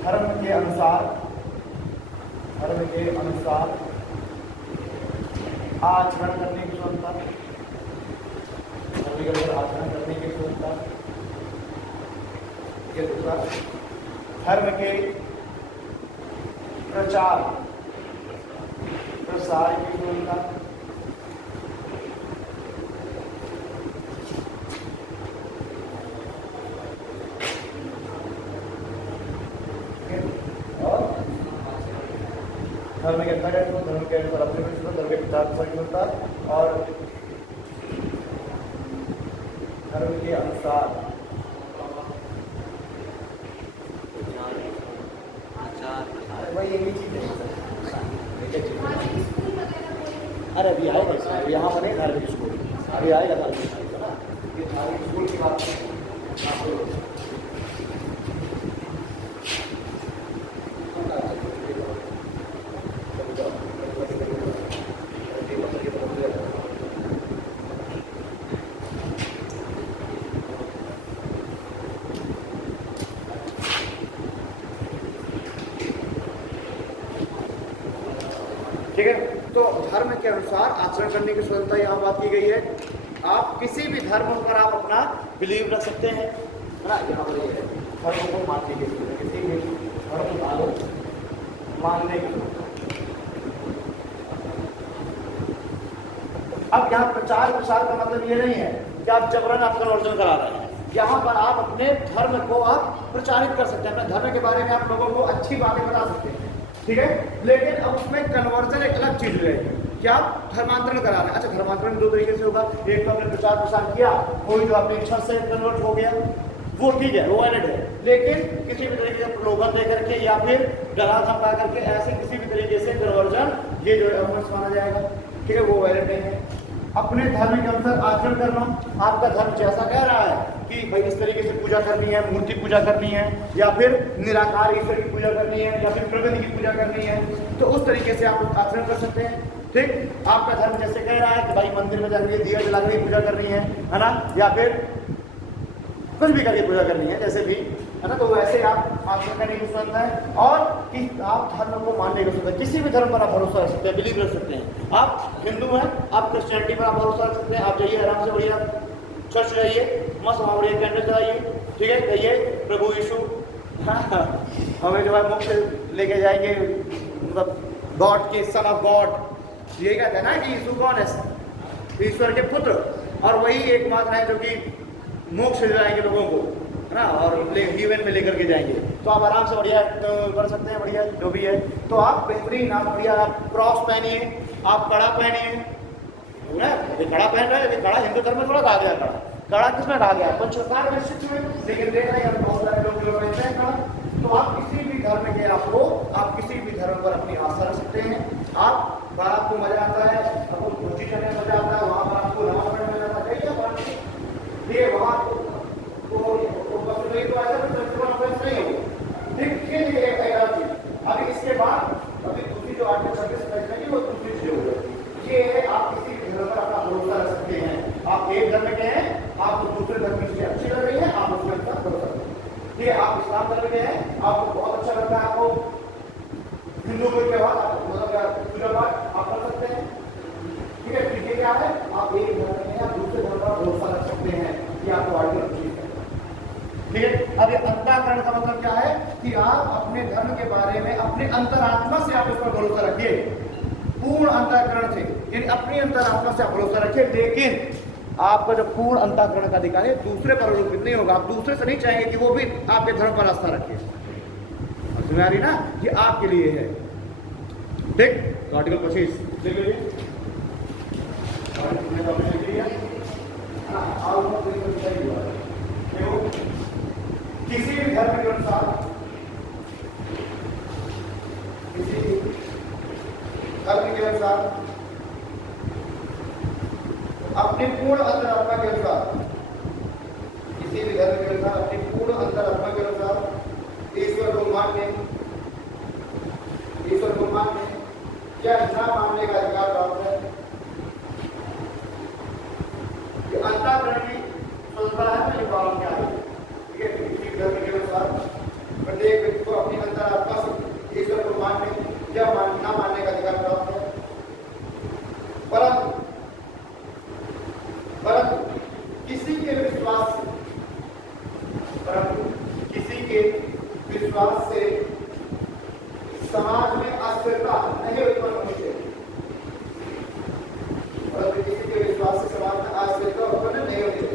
धर्म के अनुसार आचरण करने की स्वतंत्रता, धर्म के अनुसार आचरण करने की स्वतंत्रता। ये दूसरा, धर्म के प्रचार प्रसार की स्वतंत्रता, धर्म के अंतर्गत, धर्म के अनुसार अपने धर्म के प्रचार प्रसार की स्वतंत्रता और धर्म के अनुसार वही एक ही चीज है। अरे अभी आएगा इसमें, यहाँ बने धार्मिक स्कूल, अभी आएगा धार्मिक स्कूल, है ना। ये धार्मिक स्कूल की बात है। ठीक है, तो धर्म के अनुसार आचरण करने की स्वतंत्रता यहाँ बात की गई है। आप किसी भी धर्म पर आप अपना बिलीव रख सकते हैं, है ना। यहाँ पर ये है धर्म को मानने की स्वतंत्रता, किसी भी धर्म को मानने की स्वतंत्रता। अब यहाँ प्रचार प्रसार का मतलब ये नहीं है कि आप जबरन आप कन्वर्जन करा रहे हैं। यहाँ पर आप अपने धर्म को आप प्रचारित कर सकते हैं, अपने धर्म के बारे में आप लोगों को अच्छी बातें बता सकते हैं, ठीक है। लेकिन अब उसमें कन्वर्जन एक अलग चीज रहेगी, क्या धर्मांतरण कराना है। अच्छा, धर्मांतरण दो तरीके से होगा, एक तो आपने प्रचार प्रसार किया, कोई जो आपने इच्छा से कन्वर्ट हो गया, वो ठीक है, वो वैलिड है। लेकिन किसी भी तरीके से प्रलोभन दे करके या फिर डरा धमका करके ऐसे किसी भी तरीके से कन्वर्जन, ये जो है ऑफेंस माना जाएगा, ठीक है, वो वैलिड नहीं है। अपने धर्म के अनुसार आचरण करना, आपका धर्म जैसा कह रहा है कि भाई इस तरीके से पूजा करनी है, मूर्ति पूजा करनी है, या फिर निराकार ईश्वर की पूजा करनी है, या फिर प्रकृति की पूजा करनी है, तो उस तरीके से आप आचरण कर सकते हैं। ठीक, आपका धर्म जैसे कह रहा है कि भाई मंदिर में जाकर दिया जला कर पूजा करनी है ना, या फिर कुछ भी करके पूजा करनी है, जैसे भी है ना, तो वैसे आप आचरण करने की जरूरत है। और कि आप धर्म को मानने की जरूरत है, किसी भी धर्म पर आप भरोसा रख सकते हैं, बिलीव रख सकते हैं। आप हिंदू हैं, आप क्रिश्चियनिटी पर आप भरोसा रख सकते हैं, आप जाइए आराम से बढ़िया चर्च जाइए, मस्त वहाँ बढ़िया कैंडल जलाइए, ठीक है, कहिए प्रभु यीशु हमें जो है मोक्ष लेके जाएंगे, मतलब गॉड के सन ऑफ गॉड, ये कहते हैं ना कि यीशु कौन है, ईश्वर के पुत्र, और वही एकमात्र है जो कि मोक्ष दिलाएंगे लोगों को, है ना, और जीवन में लेकर के जाएंगे। तो आप आराम से बढ़िया कर सकते हैं, बढ़िया जो भी है। तो आप बेहतरीन, आप बढ़िया, आप क्रॉस पहनिए, आप कड़ा पहनिए, कड़ा पहन रहे हैं, कड़ा हिंदू धर्म में थोड़ा रहा गया, कड़ा किसमें रहा गया, पंचकार में शिक्षित में, लेकिन देख रहे हैं बहुत सारे लोग जो पहनते हैं कड़ा। तो आप किसी भी धर्म के आप हो, आप किसी भी धर्म पर अपनी आस्था रख सकते हैं। आप बड़ा आपको मजा आता है, आपको पूजी करने में मजा आता है, वहाँ पर आपको नमाज पढ़ने में मजा आता है, क्या बात है, ये वहाँ तो नहीं हो, ठीक है। अभी इसके बाद अभी दूसरी जो आगे सर्विस वो दूसरी चीज हो जाती है, ये है आप किसी भी धर्म पर अपना भरोसा रख सकते हैं। आप एक धर्म के हैं, आपको दूसरे धर्म की चीजें अच्छी लग रही है, आप उसमें अपना भरोसा रखते हैं। ठीक है, आप इस्लाम धर्म के हैं, आपको बहुत अच्छा लगता है, आपको हिंदू के त्योहार, मतलब पूजा पाठ आप कर सकते हैं, ठीक है। ठीक है, क्या है, आप एक धर्म के हैं, आप दूसरे धर्म पर भरोसा रख सकते हैं, ये आपको आगे चीज है, ठीक है। अब ये अंतःकरण का मतलब क्या है कि आप अपने धर्म के बारे में अपने अंतरात्मा से आप उस पर भरोसा रखिए, पूर्ण अंतःकरण से, यानी अपनी अंतरात्मा से आप भरोसा रखिए। लेकिन आपका जो पूर्ण अंतःकरण का अधिकार है दूसरे पर आरोपित नहीं होगा, आप दूसरे से नहीं चाहेंगे कि वो भी आपके धर्म पर आस्था रखे, समझ में आ रही ना, ये आपके लिए है। ठीक, आर्टिकल 25 देख लीजिए, किसी भी धर्म के अनुसार, किसी धर्म के अनुसार अपनी पूर्ण अंतरात्मा के अनुसार, किसी भी धर्म के अनुसार अपनी पूर्ण अंतरात्मा के अनुसार ईश्वर को मानने, ईश्वर को मानने या ना मानने का अधिकार प्राप्त है। अंतःकरण की स्वतंत्रता है, तो ये प्रॉब्लम क्या है, ठीक है। किसी धर्म के अनुसार प्रत्येक व्यक्ति को अपनी अंतरात्मा से ईश्वर को मानने या ना मानने का अधिकार प्राप्त है। परंतु किसी के विश्वास से, परंतु किसी के विश्वास से समाज में अस्थिरता नहीं उत्पन्न होती है, परंतु किसी के विश्वास से समाज में अस्थिरता उत्पन्न नहीं होती है।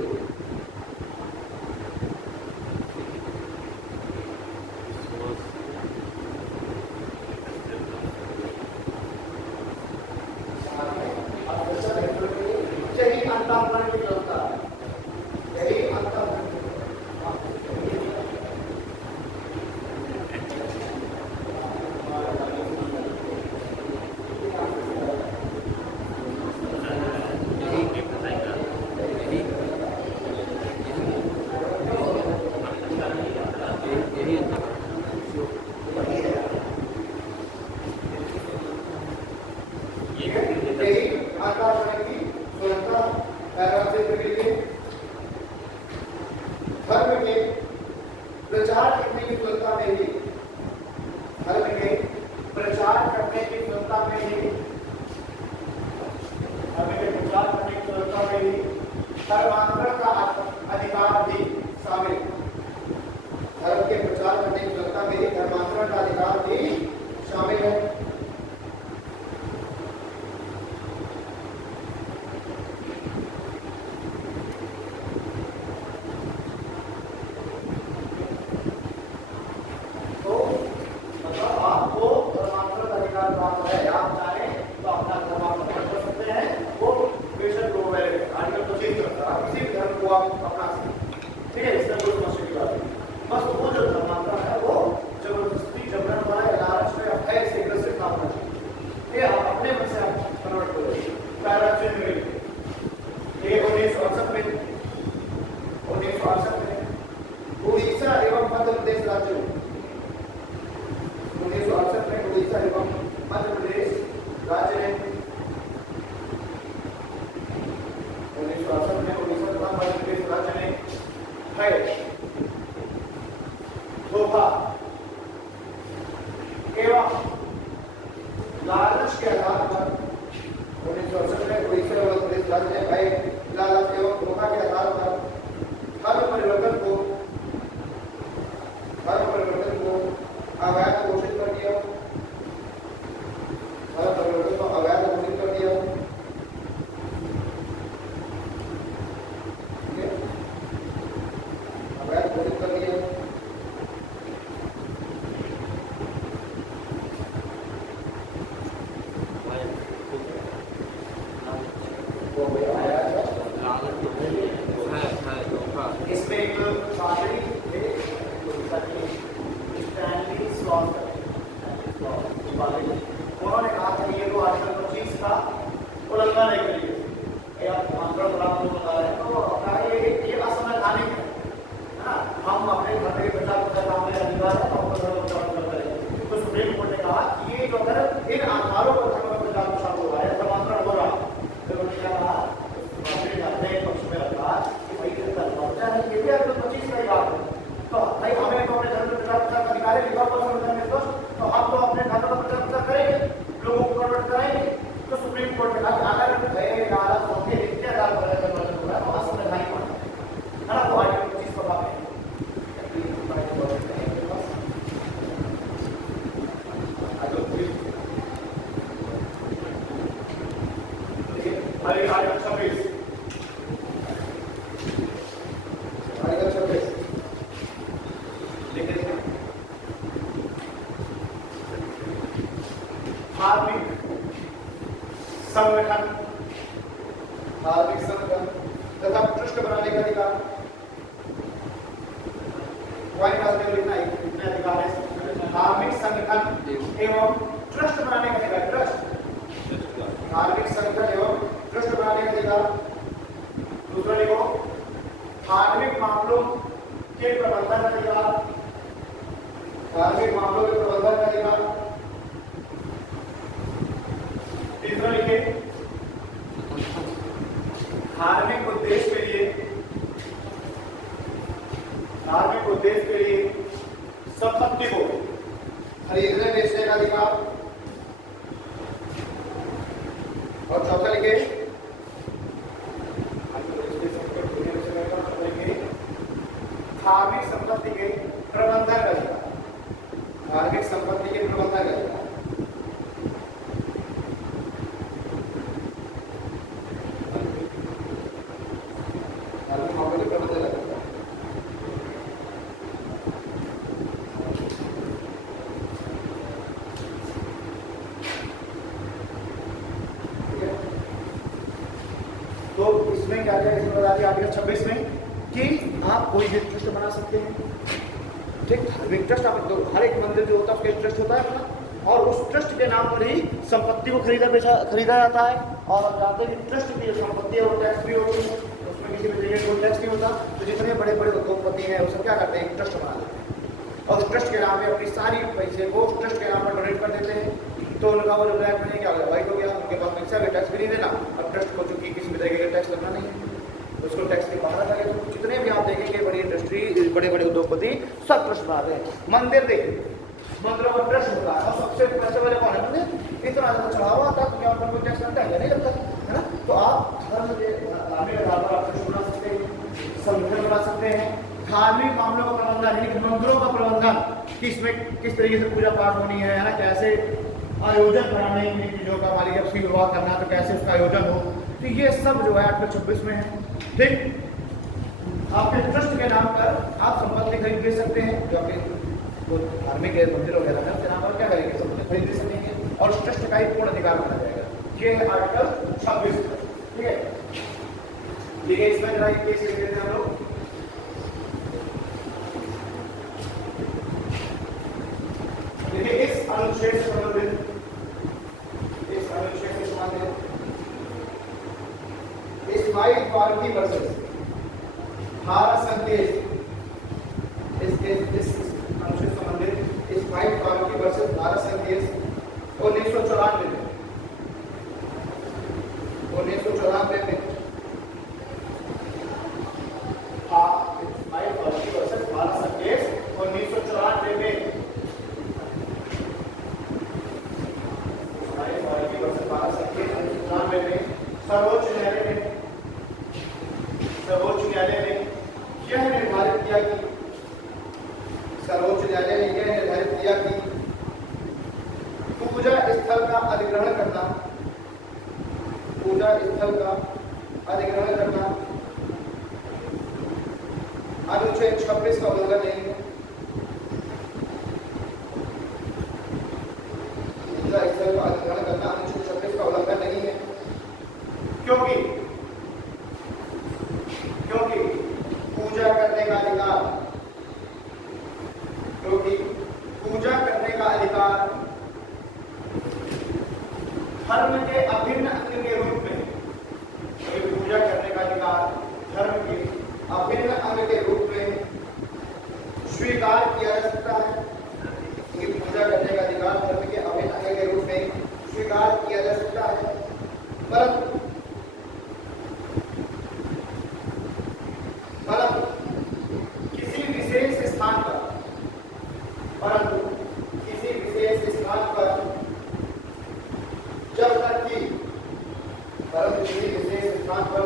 यही अंतःकरण की व्यवस्था है, यही अंतःकरण धर्म के प्रचार करने की स्वतंत्रता में ही, धर्म के प्रचार करने की स्वतंत्रता में ही, धर्म के प्रचार करने की स्वतंत्रता में ही धर्मांतरण का अधिकार भी शामिल, धर्म के प्रचार करने की स्वतंत्रता में ही धर्मांतरण का अधिकार भी शामिल है। आपको मध्य प्रदेश राज्य 1968 में उड़ीसा एवं मध्य प्रदेश राज्य ने 1968 में उड़ीसा तथा मध्य प्रदेश राज्य ने है धोखा एवं लालच के आधार पर 1968 में उड़ीसा एवं मध्य प्रदेश राज्य ने भय लालच एवं धोखा के आधार पर धर्म परिवर्तन को अवैध घोषित कर दिया। धर्म परिवर्तन को अवैध घोषित कर दिया। अवैध घोषित कर दिया। इसमें एक पादरी थे उन्होंने कहा था ये तो आर्टिकल 25 का उल्लंघन है करिए तो ये असंवैधानिक है ना। हम अपने घर के प्रचार प्रसार काम में अधिकार है तो तो सुप्रीम कोर्ट ने कहा कि ये जो अगर इन आधारों पर धर्म का प्रचार प्रसार हो रहा है समांतरण हो रहा है तो उन्होंने क्या कहा अपने पक्ष में रखा कि भाई ये भी आर्टिकल 25 का ही बात है। तो भाई हमें तो अपने धर्म प्रचार प्रसार का अधिकार है तो हम तो अपने धर्म का प्रचार प्रसार करेंगे लोगों को कन्वर्ट कराएंगे। तो सुप्रीम कोर्ट ने कहा अगर भय लालच होके नित्य आधार पर कन्वर्जन हो रहा है तो असंवैधानिक माना है ना। तो आर्टिकल 25 का बात है। आर्टिकल 26 धार्मिक संगठन तथा ट्रस्ट बनाने का अधिकार। लिखना इतने अधिकार है। धार्मिक संगठन एवं ट्रस्ट बनाने का अधिकार। ट्रस्ट धार्मिक संगठन एवं ट्रस्ट बनाने का अधिकार। दूसरा लिखो धार्मिक मामलों के प्रबंधन का अधिकार। धार्मिक मामलों के प्रबंधन का अधिकार। तीसरा लिखे धार्मिक उद्देश्य के लिए संपत्ति को खरीदने बेचने का अधिकार। और चौथा लिखे धार्मिक संपत्ति के प्रबंधन का अधिकार। धार्मिक संपत्ति के प्रबंधन का अधिकार। तो इसमें क्या क्या इसमें बता दिया आर्टिकल 26 में कि आप कोई भी ट्रस्ट बना सकते हैं। ठीक धार्मिक ट्रस्ट आप हर एक मंदिर जो होता है उसका ट्रस्ट होता है अपना और उस ट्रस्ट के नाम पर ही संपत्ति को खरीदा जाता है। और आप जानते हैं कि ट्रस्ट की जो संपत्ति है वो टैक्स फ्री होती है, उसमें किसी भी तरीके कोई टैक्स नहीं होता। तो जितने बड़े बड़े उद्योगपति हैं वो सब क्या करते हैं ट्रस्ट बना देते हैं और उस ट्रस्ट के नाम पे अपनी सारी पैसे को उस ट्रस्ट के नाम पर डोनेट कर देते हैं। तो उनका वो जो ब्लैक मनी क्या वाइट हो गया, उनके पास पैसा भी टैक्स भी नहीं देना। अब ट्रस्ट को चूंकि किसी भी तरीके का टैक्स लगना नहीं है उसको टैक्स के बाहर रखा गया। तो जितने भी आप देखेंगे बड़ी इंडस्ट्री बड़े बड़े उद्योगपति सब ट्रस्ट बना रहे हैं। मंदिर देखिए मंदिरों का ट्रस्ट होता है और सबसे पैसे वाले कौन है मंदिर। इतना ज़्यादा चढ़ावा आता है तो क्या उन पर टैक्स लगता है या नहीं लगता है ना। तो आप धर्म के धार्मिक आधार पर आप ट्रस्ट बना सकते हैं, संगठन बना सकते हैं। धार्मिक मामलों का प्रबंधन यानी कि मंदिरों का प्रबंधन कि इसमें किस तरीके से पूजा पाठ होनी है ना, कैसे आयोजन कराने की चीज़ों का मालिक जब विवाह करना है तो कैसे उसका आयोजन हो। तो ये सब जो है आर्टिकल 26 में है। ठीक आपके ट्रस्ट के नाम पर आप संपत्ति खरीद दे सकते हैं जो आपके धार्मिक मंदिर वगैरह है उसके नाम पर क्या करेंगे संपत्ति खरीद दे सकेंगे और उस ट्रस्ट का ही पूर्ण अधिकार माना जाएगा। ये है आर्टिकल 26। ठीक है ठीक है इसमें जरा केस लिख लेते हैं हम लोग। देखिए इस अनुच्छेद से संबंधित इस वाइट पार्टी वर्सेस भारत संदेश इस अनुच्छेद संबंधित इस फाइट कॉल की वर्सेस भारत संघ केस 1994 में 1994 में फाइट कॉल की वर्सेस भारत संघ केस 1994 में फाइट कॉल की वर्सेस भारत संघ केस 1994 में सर्वोच्च न्यायालय ने यह निर्धारित किया कि सर्वोच्च न्यायालय ने यह निर्धारित किया कि पूजा स्थल का अधिग्रहण करना अनुच्छेद 26 का उल्लंघन नहीं है। पूजा स्थल का अधिग्रहण करना अनुच्छेद 26 का उल्लंघन नहीं है, क्योंकि पूजा करने का अधिकार धर्म के अभिन्न अंग के रूप में पूजा करने का अधिकार धर्म के अभिन्न अंग के रूप में स्वीकार किया जा सकता है। कि पूजा करने का अधिकार धर्म के अभिन्न अंग के रूप में स्वीकार किया जा सकता है, परंतु किसी विशेष स्थान पर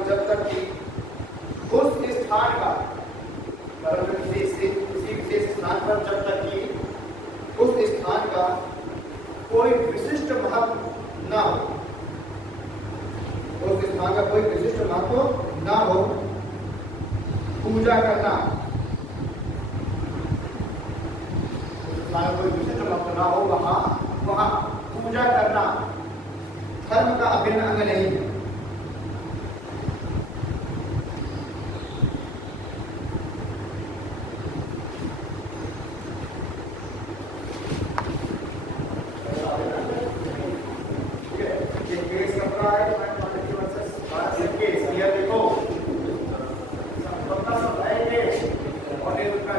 जब तक कि उस स्थान का कोई विशिष्ट महत्व न हो, पूजा करना कोई विशिष्ट महत्व न हो, वहां पूजा करना धर्म का अभिन्न अंग नहीं है।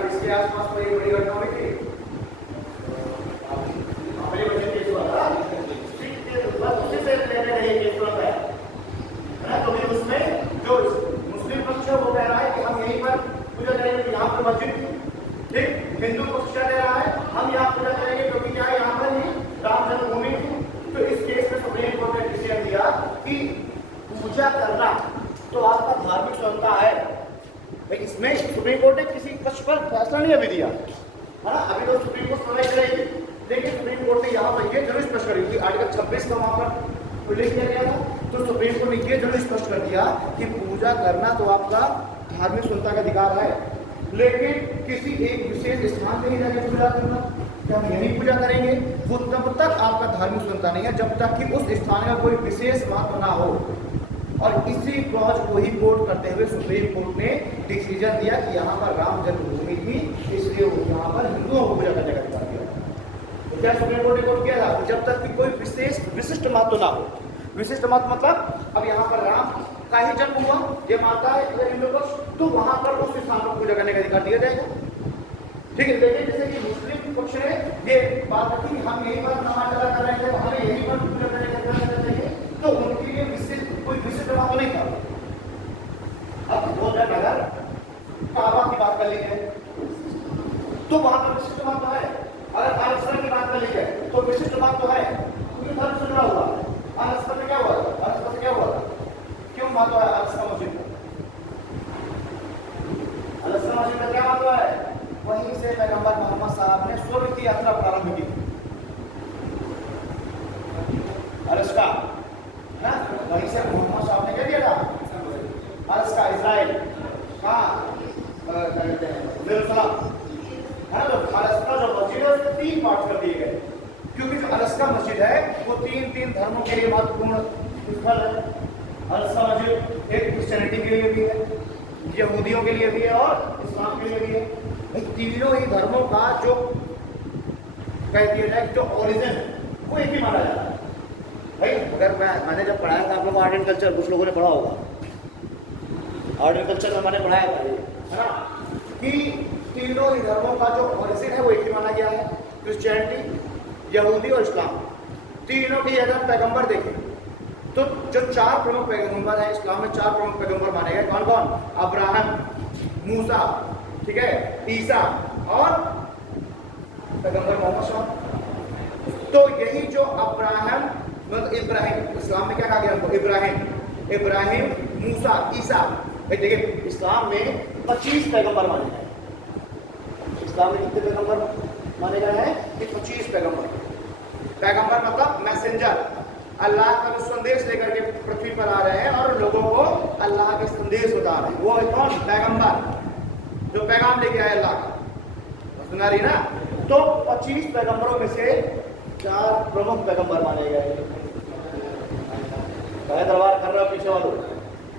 इसके आसपास कोई बड़ी घटना हुई थी, हिंदू पक्ष कह रहा है हम यहाँ पूजा करेंगे क्योंकि क्या यहाँ पर ही राम जन्मभूमि थी। तो इस केस में सुप्रीम कोर्ट ने डिसीजन दिया कि पूजा करना तो आपका धार्मिक स्वतंत्रता है। भाई इसमें सुप्रीम कोर्ट ने किसी पक्ष पर फैसला नहीं अभी दिया है ना, अभी तो सुप्रीम कोर्ट सुनवाई करेगी, लेकिन सुप्रीम कोर्ट ने यहाँ पर ये जरूर स्पष्ट करी थी, आर्टिकल 26 का वहां पर उल्लेख किया गया था। तो सुप्रीम कोर्ट ने ये जरूर स्पष्ट कर दिया कि पूजा करना तो आपका धार्मिक स्वतंत्रता का अधिकार है, लेकिन किसी एक विशेष स्थान पे ही जाके पूजा करना, क्या हम यही पूजा करेंगे, वो तब तक आपका धार्मिक स्वतंत्रता नहीं है जब तक कि उस स्थान का कोई विशेष महत्व ना हो। और इसी क्लॉज को ही कोट करते हुए सुप्रीम कोर्ट ने डिसीजन दिया कि यहाँ पर राम जन्मभूमि थी, इसलिए यहाँ पर हिंदुओं को पूजा करने का अधिकार दिया। तो क्या सुप्रीम कोर्ट ने कोर्ट किया था, जब तक कि कोई विशिष्ट महत्व ना हो। विशिष्ट महत्व मतलब अब यहाँ पर राम का ही जन्म हुआ, ये मानता है अगर हिंदू पक्ष, तो वहां पर उस स्थान पर पूजा करने का अधिकार दिया जाएगा। ठीक है, लेकिन जैसे कि मुस्लिम पक्ष ने ये बात रखी कि हम यही पर नमाज अदा कर रहे थे, हमें यही पर पूजा करने का अधिकार चाहिए, तो उनके लिए कोई विशिष्ट महत्व नहीं था। अब अगर काबा की बात कर ली जाए तो वहां पर विशिष्ट महत्व है, अगर आरक्षण की बात कर ली जाए तो विशिष्ट महत्व है, क्योंकि धर्म से जुड़ा हुआ है। आरक्षण में क्या हुआ था, आरक्षण क्या हुआ था, क्यों महत्व है आरक्षण मस्जिद का? आरक्षण मस्जिद का क्या महत्व है? वहीं से पैगंबर मोहम्मद साहब ने स्वर्ग की यात्रा प्रारंभ की। अर्श का ना, वहीं से मोहम्मद साहब ने क्या किया था? अर्श का इजराइल कहाँ कहते हैं जेरूसलम है ना। तो अर्श का जो मस्जिद है उसके 3 पार्ट कर दिए गए, क्योंकि जो अर्श का मस्जिद है वो 3 धर्मों के लिए महत्वपूर्ण स्थल है। अर्श का मस्जिद एक क्रिश्चियनिटी के लिए भी है, यहूदियों के लिए भी है और इस्लाम के लिए भी है। भाई तीनों ही धर्मों का जो कह दिया जाए जो ओरिजिन है वो एक ही माना जाता है। भाई अगर मैंने जब पढ़ाया था आप लोगों को आर्ट एंड कल्चर, कुछ लोगों ने पढ़ा होगा, आर्ट एंड कल्चर में मैंने पढ़ाया था ये है ना, कि तीनों ही धर्मों का जो ओरिजिन है वो एक ही माना गया है, क्रिश्चियनिटी, यहूदी और इस्लाम। तीनों के अगर पैगंबर देखें तो जो 4 प्रमुख पैगंबर हैं इस्लाम में, 4 प्रमुख पैगंबर माने गए, कौन कौन? अब्राहम, मूसा, ठीक है, ईसा और पैगंबर मोहम्मद साहब। तो यही जो अब्राहम मतलब इब्राहिम, इस्लाम में क्या कहा गया उनको? इब्राहिम, मूसा, ईसा। देखिए इस्लाम में 25 पैगंबर माने गए। इस्लाम में कितने पैगंबर माने गए हैं? कि 25 पैगंबर। पैगंबर मतलब मैसेंजर, अल्लाह का जो संदेश लेकर के पृथ्वी पर आ रहे हैं और लोगों को अल्लाह के संदेश बता रहे हैं, वो है कौन? पैगंबर, जो पैगाम लेके आए अल्लाह का। सुना रही ना? तो 25 पैगंबरों में से 4 प्रमुख पैगंबर माने गए। दरबार कर रहा पीछे वालों।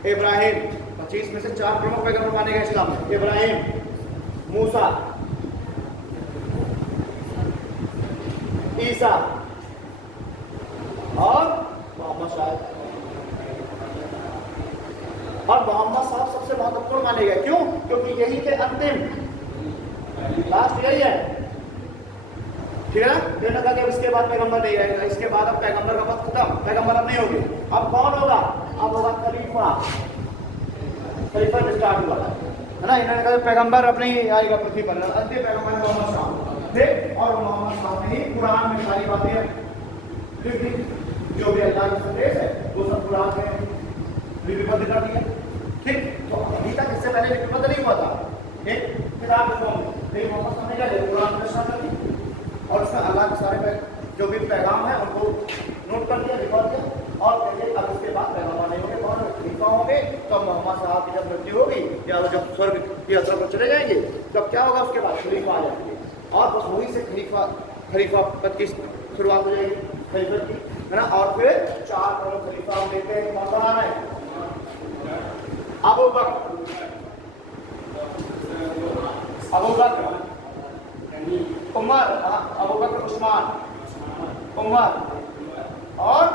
इब्राहिम, 25 में से 4 प्रमुख पैगंबर माने गए इस्लाम में। इब्राहिम, मूसा, ईसा और मोहम्मद साहब। और मोहम्मद साहब सबसे महत्वपूर्ण माने गए, क्यों? क्योंकि यही थे अंतिम, लास्ट यही है, ठीक है ना? कहने लगा कि अब इसके बाद पैगंबर नहीं आएगा, इसके बाद अब पैगंबर का वक्त खत्म, पैगंबर अब नहीं होंगे। अब कौन होगा? अब होगा खलीफा। खलीफा स्टार्ट हुआ है ना? इन्होंने कहा पैगंबर अब नहीं आएगा पृथ्वी पर, अंतिम पैगंबर मोहम्मद साहब थे। और मोहम्मद साहब ने ही कुरान में सारी बातें लिख दी, जो भी अल्लाह का संदेश है वो सब कुरान में लिपिबद्ध कर दिया। ठीक, तो अभी तक इससे पहले लिपिबद्ध नहीं हुआ था, एक किताब में मोहम्मद साहब ने क्या किया? कुरान में शामिल कर दी और उसमें अल्लाह के सारे जो भी पैगाम है उनको नोट कर दिया, रिकॉर्ड किया। और कहिए अब इसके बाद पैगाम नहीं होंगे, कौन खलीफा होंगे? तो मोहम्मद साहब की जब मृत्यु होगी या वो जब स्वर्ग की यात्रा पर चले जाएंगे तब क्या होगा? उसके बाद खलीफा आ जाएंगे और बस वहीं से खलीफा पद की शुरुआत हो जाएगी, खलीफत की, है ना? और फिर 4 प्रमुख खलीफा हम देखते हैं। कौन कौन है? अबू बकर, उमर, अबू बकर, उस्मान, उमर और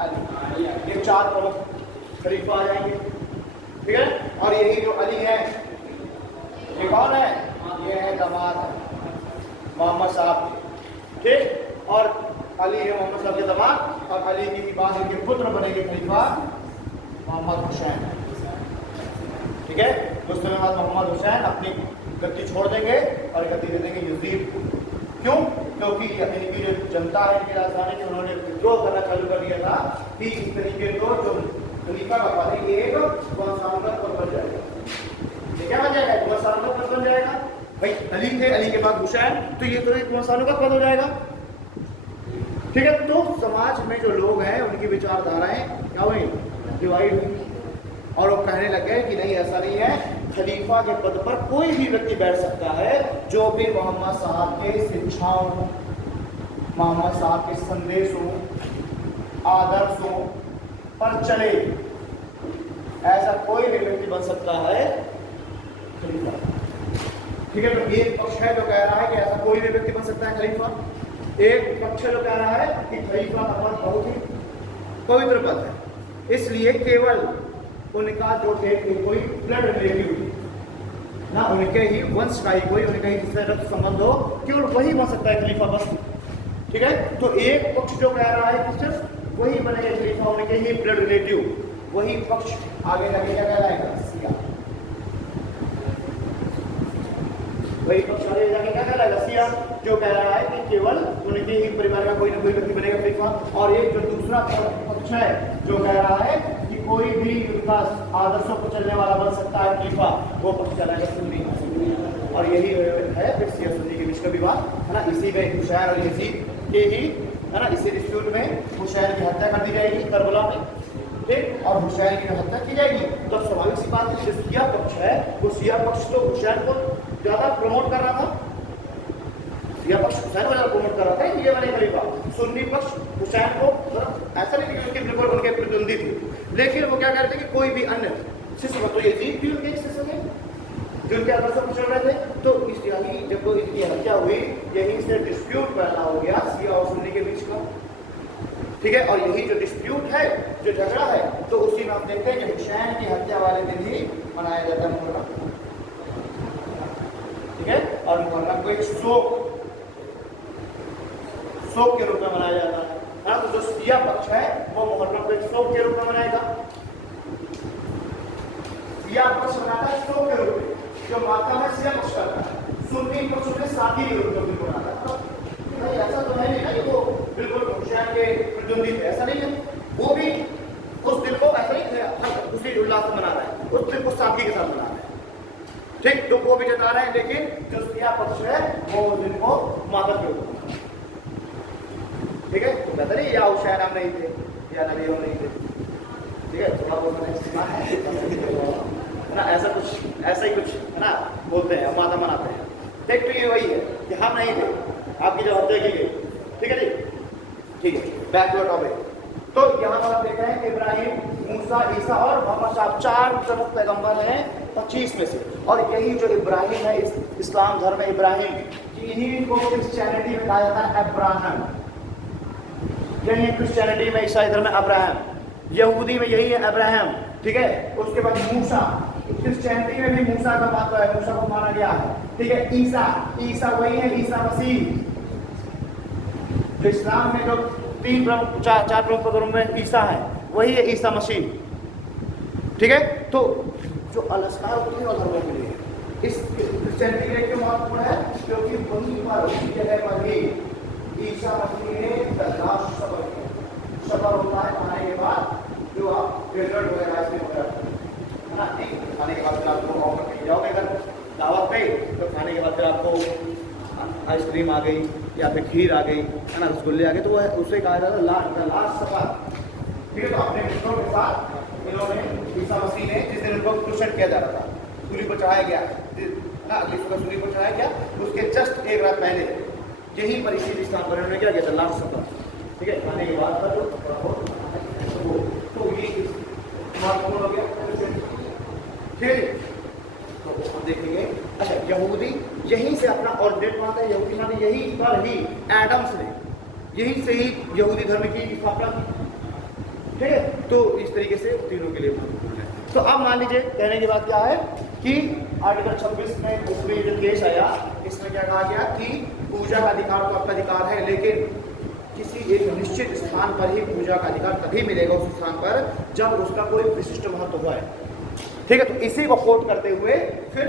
अली। ये 4 प्रमुख खलीफा आ जाएंगे, ठीक है? और यही जो अली है ये कौन है? ये है दामाद मोहम्मद साहब, ठीक? और अली है मोहम्मद साहब के दामाद और अली की बाद इनके पुत्र बनेंगे खलीफा मोहम्मद हुसैन, ठीक है? उस समय बाद मोहम्मद हुसैन अपनी गद्दी छोड़ देंगे और गद्दी दे देंगे यजीद को। क्यों? क्योंकि इनकी जो जनता है इनकी राजधानी में उन्होंने विद्रोह करना चालू कर दिया था कि इस तरीके को जो खलीफा का पद है ये एक वंशानुगत पद बन जाएगा। ये क्या बन जाएगा? वंशानुगत पद बन जाएगा। भाई अली थे, अली के बाद हुसैन, तो ये तो एक वंशानुगत पद हो जाएगा, ठीक है? तो समाज में जो लोग हैं उनकी विचारधाराएं क्या हुई? डिवाइड हुई और वो कहने लगे कि नहीं ऐसा नहीं है, खलीफा के पद पर कोई भी व्यक्ति बैठ सकता है जो भी मोहम्मद साहब के शिक्षाओं, मोहम्मद साहब के संदेशों, आदर्शों पर चले, ऐसा कोई भी व्यक्ति बन सकता है खलीफा, ठीक है? तो एक पक्ष है जो कह रहा है कि ऐसा कोई भी व्यक्ति बन सकता है खलीफा, एक पक्ष जो कह रहा है कि खलीफा का पद बहुत ही पवित्र पद है, इसलिए केवल उनका जो कोई ब्लड रिलेटिव ना, उनके ही वंश का ही कोई, उनके ही जिससे रक्त संबंध हो, केवल वही बन सकता है खलीफा, बस, ठीक है? तो एक पक्ष जो कह रहा है कि सिर्फ वही बनेगा खलीफा, उनके ही ब्लड रिलेटिव, वही पक्ष आगे लगे क्या कहलाएगा? शिया। वही पक्ष आगे जाके क्या कहलाएगा? शिया, जो कह रहा है कि केवल उनके ही परिवार का कोई ना कोई व्यक्ति बनेगा खलीफा। और एक जो दूसरा पक्ष है जो कह रहा है कि कोई भी उनका आदर्शों पर चलने वाला बन सकता है खलीफा, वो पक्ष कहलाएगा सुन्नी। और यही है फिर शिया सुन्नी के बीच का विवाद, है ना? इसी में हुसैन और यजीद के ही, है ना, इसी डिस्प्यूट में हुसैन की हत्या कर दी जाएगी करबला में, ठीक? और हुसैन की हत्या की जाएगी। तो स्वाभाविक सी बात है, जो शिया पक्ष है वो शिया पक्ष तो हुसैन को ज्यादा प्रमोट कर रहा था, शिया पक्ष हुसैन को ज्यादा प्रमोट कर रहा था, ये बने खलीफा। सुन्नी पक्ष हुसैन को ऐसा नहीं कि उसके बिल्कुल उनके प्रतिद्वंदी थे, लेकिन वो क्या कहते थे कि कोई भी अन्य शिष्य, तो यजीद भी उनके शिष्य थे जो उनके आदर्शों पर चल रहे थे। तो इस यही जब तो इनकी हत्या हुई, यहीं से डिस्प्यूट पैदा हो गया शिया और सुन्नी के बीच का, ठीक है? और यही जो डिस्प्यूट है, जो झगड़ा है, तो उसी में आप देखते हैं कि हुसैन की हत्या वाले दिन ही मनाया जाता है मुहर्रम, और मुहर्रम को एक शोक के रूप में मनाया जाता है। हाँ, तो जो शिया पक्ष है वो मुहर्रम को एक शोक के रूप में मनाएगा। शिया पक्ष मनाता है शोक के रूप में, जो माता है शिया पक्ष करता है, सुन्नी पक्ष में साथी के रूप में मनाता है। तो भाई ऐसा तो है नहीं ना कि वो बिल्कुल हुसैन के प्रतिद्वंदी थे, ऐसा नहीं है। वो भी उस दिन को ऐसा ही उसी उल्लास से मना रहा है, उस दिन को साथी के साथ मना रहा है। ठीक, तो वो भी जता रहे हैं, लेकिन जो शिया पक्ष है वो उस दिन को माता के ऊपर, ठीक है। तो कहते नहीं या हुसैन हम नहीं थे या नबी हम नहीं थे, ठीक है। थोड़ा बहुत मैंने सुना है ना, ऐसा ही कुछ है ना, बोलते हैं माता मनाते हैं। देख तो ये वही है कि हम नहीं थे, आपकी जो हत्या की गई, ठीक है जी, ठीक है। Back to topic. तो यहाँ पर आप देख रहे हैं इब्राहिम, मूसा, ईसा और मोहम्मद साहब 4 प्रमुख पैगंबर हैं 25 में से। और यही जो इब्राहिम है, इस्लाम धर्म में इब्राहिम, इन्हीं को क्रिश्चियनिटी में कहा जाता है अब्राहम। यही क्रिश्चियनिटी में, ईसाई धर्म में अब्राहम, यहूदी में यही है अब्राहम, ठीक है। उसके बाद मूसा, क्रिश्चियनिटी में भी मूसा का बात है, मूसा को माना गया है, ठीक है। ईसा वही है, ईसा मसीह। जो इस्लाम में जो 4 प्रमुख धर्म में ईसा है, वही है ईसा मसीह, ठीक है। तो जो अलस्कार होती है और धर्मों के लिए इस क्रिश्चियनिटी के लिए क्यों महत्वपूर्ण है, क्योंकि वहीं पर उसी जगह पर ही ईसा मसीह ने लास्ट सफर होता है खाने के बाद, जो आप डेजर्ट वगैरह आइसक्रीम वगैरह है ना, खाने के बाद फिर आपको ऑफर मिल जाओगे, अगर दावत पे तो खाने के बाद फिर आपको आइसक्रीम आ गई या फिर खीर आ गई, है ना, रसगुल्ले आ गए, तो वह उससे कहा जाता है लास्ट सफर। फिर तो अपने मित्रों के साथ इन्होंने ईसा मसीह ने, जिस दिन उनको क्रूसेड किया जा रहा था, सूली पर चढ़ाया गया ना, अगली सुबह सूली पर चढ़ाया गया, उसके जस्ट एक रात पहले यहीं पर इसी स्थान पर इन्होंने क्या किया था, लास्ट सफर, ठीक है। खाने के बाद का जो तो ये महत्वपूर्ण हो गया, ठीक। तो हम देखेंगे, अच्छा, यहूदी यहीं से अपना ऑरिजिनेट मानता है, यहूदी माने यहीं पर ही एडम्स ने यहीं से ही यहूदी धर्म की स्थापना की, ठीक है। तो इस तरीके से तीनों के लिए महत्वपूर्ण है। तो अब मान लीजिए, कहने की बात क्या है कि आर्टिकल 26 में उसमें जो केस आया, इसमें क्या कहा गया कि पूजा का अधिकार तो आपका अधिकार है, लेकिन किसी एक निश्चित स्थान पर ही पूजा का अधिकार तभी मिलेगा उस स्थान पर जब उसका कोई विशिष्ट महत्व है, ठीक है। तो इसी को कोट करते हुए फिर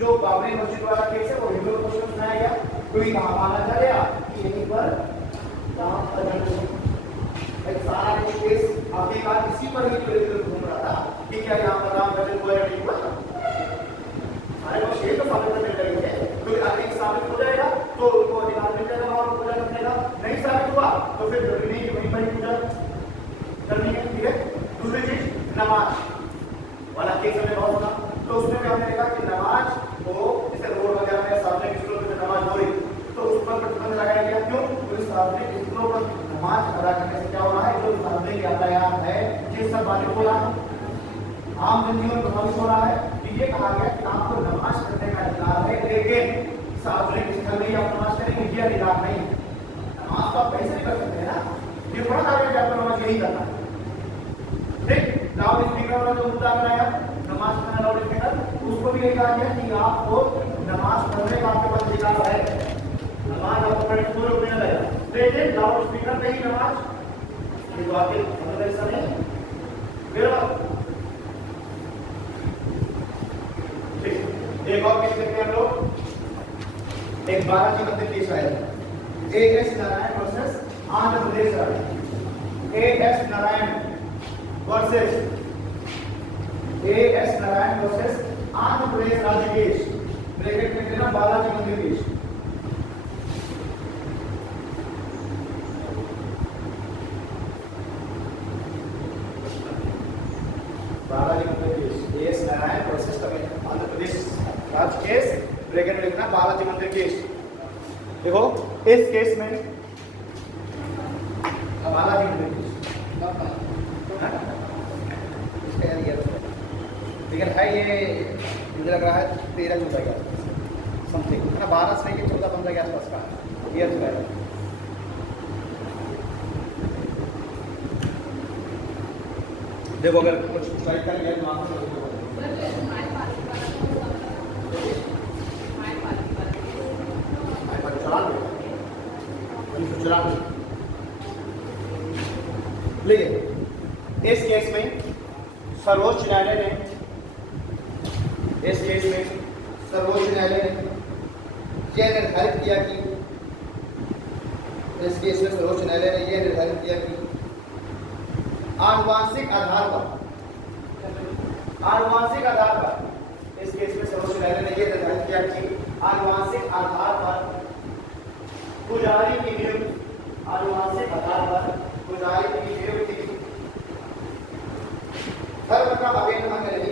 जो बाबरी मस्जिद वाला केस है वो हिंदू क्वेश्चन बनाया गया, क्योंकि कहाँ माना जा रहा कि यहीं पर सारा केस आखिरकार इसी पर ही घूम रहा था कि क्या यहाँ पर राम मंदिर हुआ या नहीं हुआ। हमारे पास ये तो साबित करने लगे हैं, क्योंकि अगर साबित हो जाएगा तो उनको अधिकार मिल जाएगा और पूजा करने का, नहीं साबित हुआ तो फिर जरूरी नहीं कि वहीं पर ही पूजा करनी है, ठीक है। दूसरी चीज नमाज वाला केस हमने बहुत सुना, तो उसमें हमने देखा कि नमाज को जैसे रोड वगैरह में सार्वजनिक स्थलों पर नमाज हो रही तो उस पर प्रतिबंध लगाया गया। क्यों? तो सार्वजनिक स्थलों पर नमाज अदा करने से क्या हो रहा है, जो सार्वजनिक यातायात है ये सब बाधित हो रहा है, आम जनजीवन प्रभावित हो रहा है। कि ये कहा गया कि आपको नमाज करने का अधिकार है, लेकिन सार्वजनिक स्थल में ही आप नमाज करेंगे ये अधिकार नहीं। नमाज तो आप कैसे भी कर सकते हैं ना, ये थोड़ा कहा गया कि आपको नमाज यही करना है, ठीक। लाउड स्पीकर वाला जो मुद्दा बनाया नमाज पढ़ना लाउड स्पीकर, उसको भी यही कहा गया कि आपको नमाज पढ़ने का आपके पास अधिकार है, नमाज आपको पढ़ने को रोक नहीं लगेगा, लेकिन लाउड स्पीकर पे ही नमाज ये तो आपके मतलब ऐसा नहीं। फिर एक और केस देखते हैं हम लोग, एक बालाजी मंदिर केस आया, A.S. नारायण वर्सेस आंध्र प्रदेश राज्य, A.S. Narayan versus A.S. Narayan versus Andhra Pradesh राज्य केस, ब्रैकेट में देना बालाजी मंदिर केस। बालाजी मंदिर case, A.S. Narayan versus Andhra Pradesh राज्य केस, ब्रैकेट में लिखना बालाजी मंदिर केस। देखो इस केस में बालाजी मंदिर केस लेकिन है ये मुझे लग रहा है 13-14 के आसपास समथिंग, है ना, 12 से लेकर 14-15 के आसपास का ईयर जो है। देखो अगर कुछ स्ट्राइक कर लिया तो 1994 लेकिन इस केस में सर्वोच्च न्यायालय ने यह निर्धारित किया कि आनुवांशिक आधार पर इस केस में सर्वोच्च न्यायालय ने यह निर्धारित किया कि आनुवांशिक आधार पर पुजारी की नियुक्ति धर्म का अभिन्न अंग नहीं है।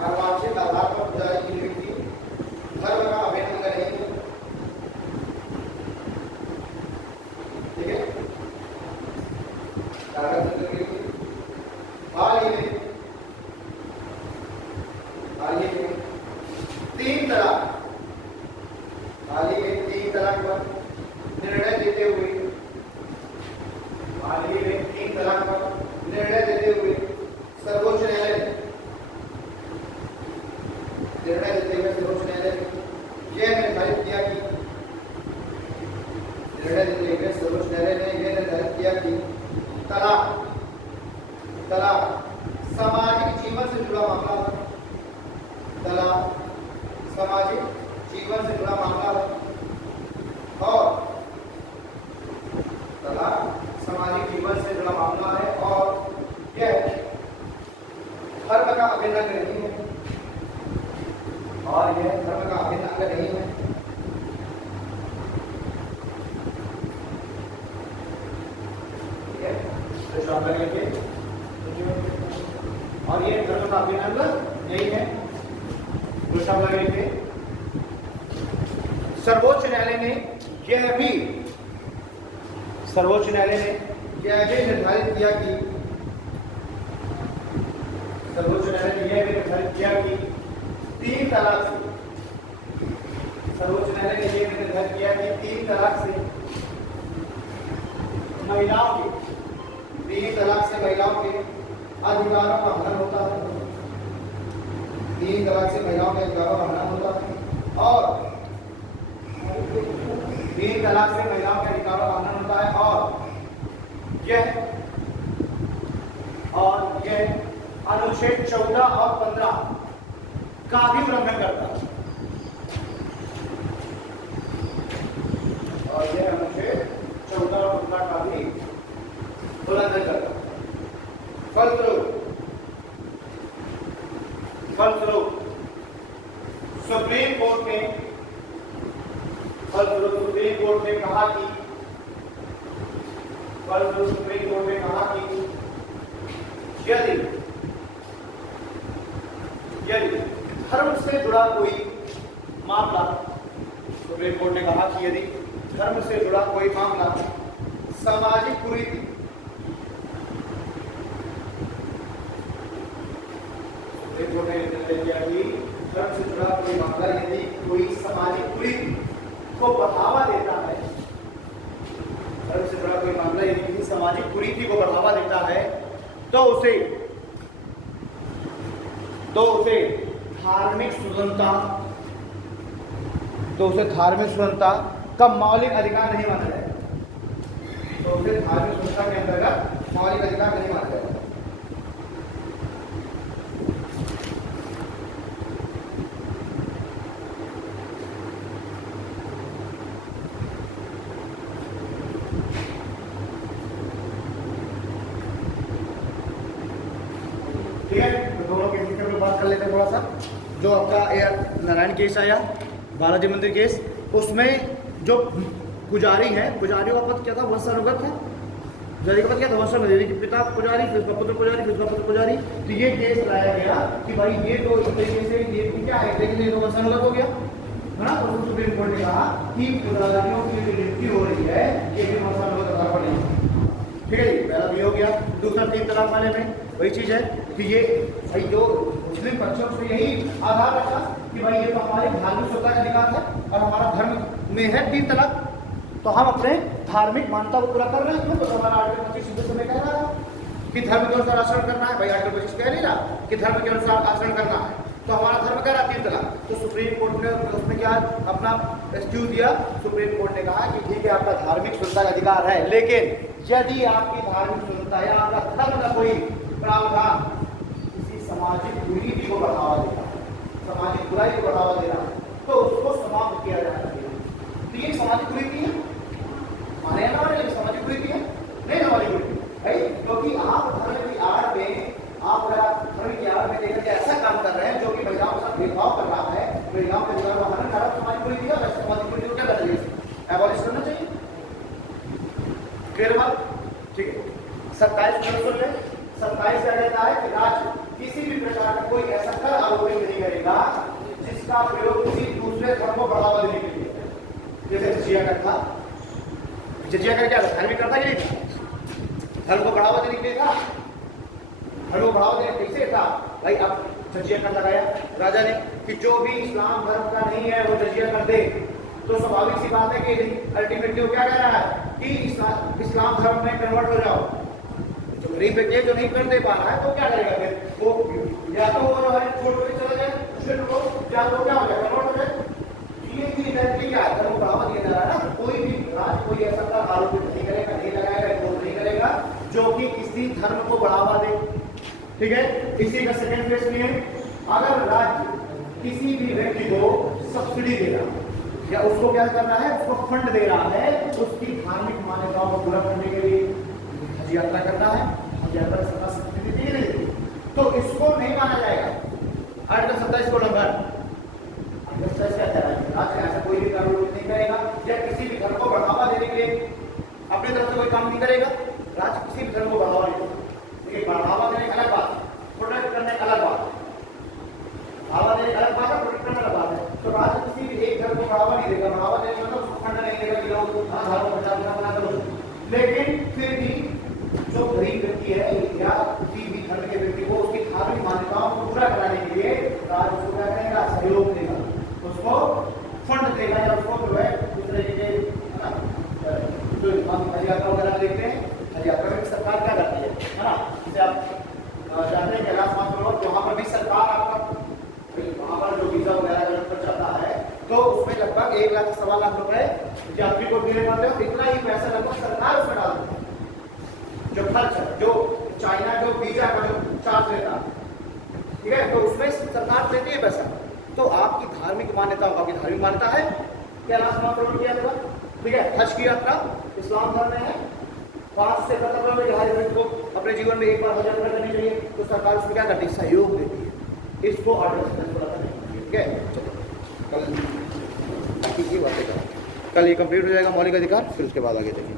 आनुवांशिक आधार पर पुजारी की नियुक्ति धर्म का अभिन्न अंग नहीं है। ठीक है, हाल ही में तीन तलाक पर निर्णय देते हुए सर्वोच्च न्यायालय यह निर्धारित किया कि तलाक सामाजिक जीवन से जुड़ा मामला है। और यह धर्म का अभिन्न अंग नहीं है। ठीक है, तो शॉर्ट लगेंगे और ये धर्म का अभिन्न अंग नहीं है। तो शॉर्ट लगेंगे। सर्वोच्च न्यायालय ने यह भी निर्धारित किया कि तीन तलाक से महिलाओं के अधिकारों का हनन होता है। और तीन तलाक से महिलाओं के अधिकारों का हनन होता है और यह अनुच्छेद 14 और 15 का भी उल्लंघन करता है। फलस्वरूप सुप्रीम कोर्ट ने कहा कि यदि धर्म से जुड़ा कोई मामला सामाजिक कुरीति यदि कोई सामाजिक कुरीति को बढ़ावा देता है तो उसे धार्मिक स्वतंत्रता का मौलिक अधिकार नहीं माना जाएगा। धार्मिक स्वतंत्रता के अंतर्गत मौलिक अधिकार नहीं माना जाएगा। ठीक है, तो दोनों केस के बात कर लेते हैं थोड़ा सा। जो आपका नारायण केस आया, बालाजी मंदिर केस, उसमें जो पुजारी है, पुजारियों का पद क्या था? वंशानुगत है। पुजारी का पद क्या था? वंशानुगत, कि पिता पुजारी, फिर उसका पुत्र पुजारी, फिर उसका पुत्र पुजारी। तो ये केस लाया गया कि भाई ये तो इस तरीके से ये क्या है, लेकिन ये तो वंशानुगत हो गया है ना। तो सुप्रीम कोर्ट ने कहा कि पुजारियों की जो नियुक्ति हो रही है ये भी वंशानुगत आधार पर नहीं। ठीक है जी, पहला भी हो गया। दूसरा तीन तलाक वाले में वही चीज है कि ये भाई जो मुस्लिम पक्षों से यही आधार रखा कि भाई ये तो हमारे धार्मिक स्वतंत्रता का अधिकार है और हमारा धर्म में है तीन तलाक, तो हम अपने धार्मिक मान्यता को पूरा कर रहे हैं। तो हमारा आर्टिकल 25 में कह रहा है कि धर्म के अनुसार आचरण करना है। भाई आर्टिकल 25 कह नहीं रहा कि धर्म के अनुसार आचरण करना है। तो हमारा धर्म क्या रहा 3 तलाक। तो सुप्रीम कोर्ट ने उसमें क्या अपना एक्सक्यूज दिया, सुप्रीम कोर्ट ने कहा कि ठीक है आपका धार्मिक स्वतंत्रता का अधिकार है, लेकिन यदि आपकी धार्मिक स्वतंत्रता या आपका धर्म का कोई प्रावधान किसी सामाजिक कुरीति को बढ़ावा देता है, सामाजिक बुराई को बढ़ावा दे रहा है, तो उसको समाप्त किया जाना चाहिए। तो ये सामाजिक कुरीति है, माने ना माने, लेकिन सामाजिक कुरीति है नहीं, सामाजिक कुरीति है, क्योंकि आप धर्म की आड़ में, आप अगर आप धर्म की आड़ में देखकर ऐसा काम कर रहे हैं जो कि महिलाओं के साथ भेदभाव कर रहा है, महिलाओं के अधिकार का हनन कर रहा है, सामाजिक कुरीति है। वैसे सामाजिक कुरीति को क्या करना चाहिए, एबॉलिश करना चाहिए। क्लियर बात, ठीक है। 27 क्या कहता है कि राज्य किसी भी प्रकार का कोई ऐसा कर आरोपित नहीं करेगा जिसका प्रयोग किसी दूसरे धर्म को बढ़ावा देने के लिए, जैसे जजिया कर था। जजिया कर क्या था, धर्म करता कि नहीं था, धर्म को बढ़ावा देने के लिए था, धर्म को बढ़ावा देने कैसे था भाई। अब जजिया कर लगाया राजा ने कि जो भी इस्लाम धर्म का नहीं है वो जजिया कर दे, तो स्वाभाविक सी बात है कि अल्टीमेटली वो क्या कह रहा है कि इस्लाम धर्म में कन्वर्ट हो जाओ। जो गरीब व्यक्ति है जो नहीं कर दे पा रहा है तो क्या करेगा फिर, वो या तो वो जो है छोड़ के चला जाए दूसरे को, या तो क्या हो जाए कन्वर्ट हो जाए। ये क्या है, धर्म को बढ़ावा दिया जा रहा है ना। कोई भी राज्य कोई ऐसा का आरोपित नहीं करेगा, नहीं लगाएगा, इन्फोर्स नहीं करेगा जो कि किसी धर्म को बढ़ावा दे, ठीक है। इसी का सेकंड फेज में अगर राज्य किसी भी व्यक्ति को सब्सिडी दे रहा है या उसको क्या कर रहा है, उसको फंड दे रहा है उसकी धार्मिक मान्यताओं को पूरा करने के लिए, हज यात्रा करता है, हज यात्रा सरकार सब्सिडी देती है नहीं, तो इसको नहीं माना जाएगा आर्टिकल 27 को उल्लंघन। आर्टिकल 27 क्या कह रहा है, राज्य ऐसा कोई भी कानून नहीं करेगा या किसी भी धर्म को बढ़ावा देने के लिए अपनी तरफ से कोई काम नहीं करेगा। राज्य किसी भी धर्म को बढ़ावा नहीं देगा, लेकिन बढ़ावा देने अलग बात, प्रोटेक्ट करने अलग बात, बढ़ावा देने अलग बात है, प्रोटेक्ट करने अलग बात है। तो राज्य किसी भी एक धर्म को बढ़ावा नहीं देगा, बढ़ावा देने मतलब उसको फंड नहीं देगा कि लोग धर्म को बना करो, लेकिन फिर भी जो गरीब व्यक्ति है या किसी भी धर्म के व्यक्ति को उसकी धार्मिक मान्यताओं को पूरा कराने के लिए राज्य उसको क्या करेगा, सहयोग देगा, उसको फंड देगा या उसको जो है उस तरीके के जो हम हज यात्रा वगैरह देखते हैं, हज यात्रा में सरकार क्या करती है ना, जैसे आप जानते हैं कैलाश मानसरोवर वहाँ पर भी सरकार आपका वहाँ पर जो वीजा वगैरह खर्च आता है तो उसमें लगभग 1 लाख 1.25 लाख रुपए यात्री को देने पड़ते हैं। इतना ही पैसा लगभग सरकार उसमें डाल देती है, जो खर्च है, जो चाइना जो वीजा का जो चार्ज लेता है, ठीक है, तो उसमें सरकार देती है पैसा। तो आपकी धार्मिक मान्यता, आपकी धार्मिक मान्यता है कैलाश मानसरोवर की यात्रा, ठीक है, हज की यात्रा इस्लाम धर्म में है, 5 से 15 में हर व्यक्ति को अपने जीवन में एक बार हज यात्रा करनी चाहिए, तो सरकार उसमें क्या करती है, सहयोग देती है। इसको ठीक है, चलो कल की बातें करें, कल ये कंप्लीट हो जाएगा मौलिक अधिकार, फिर उसके बाद आगे देखेंगे।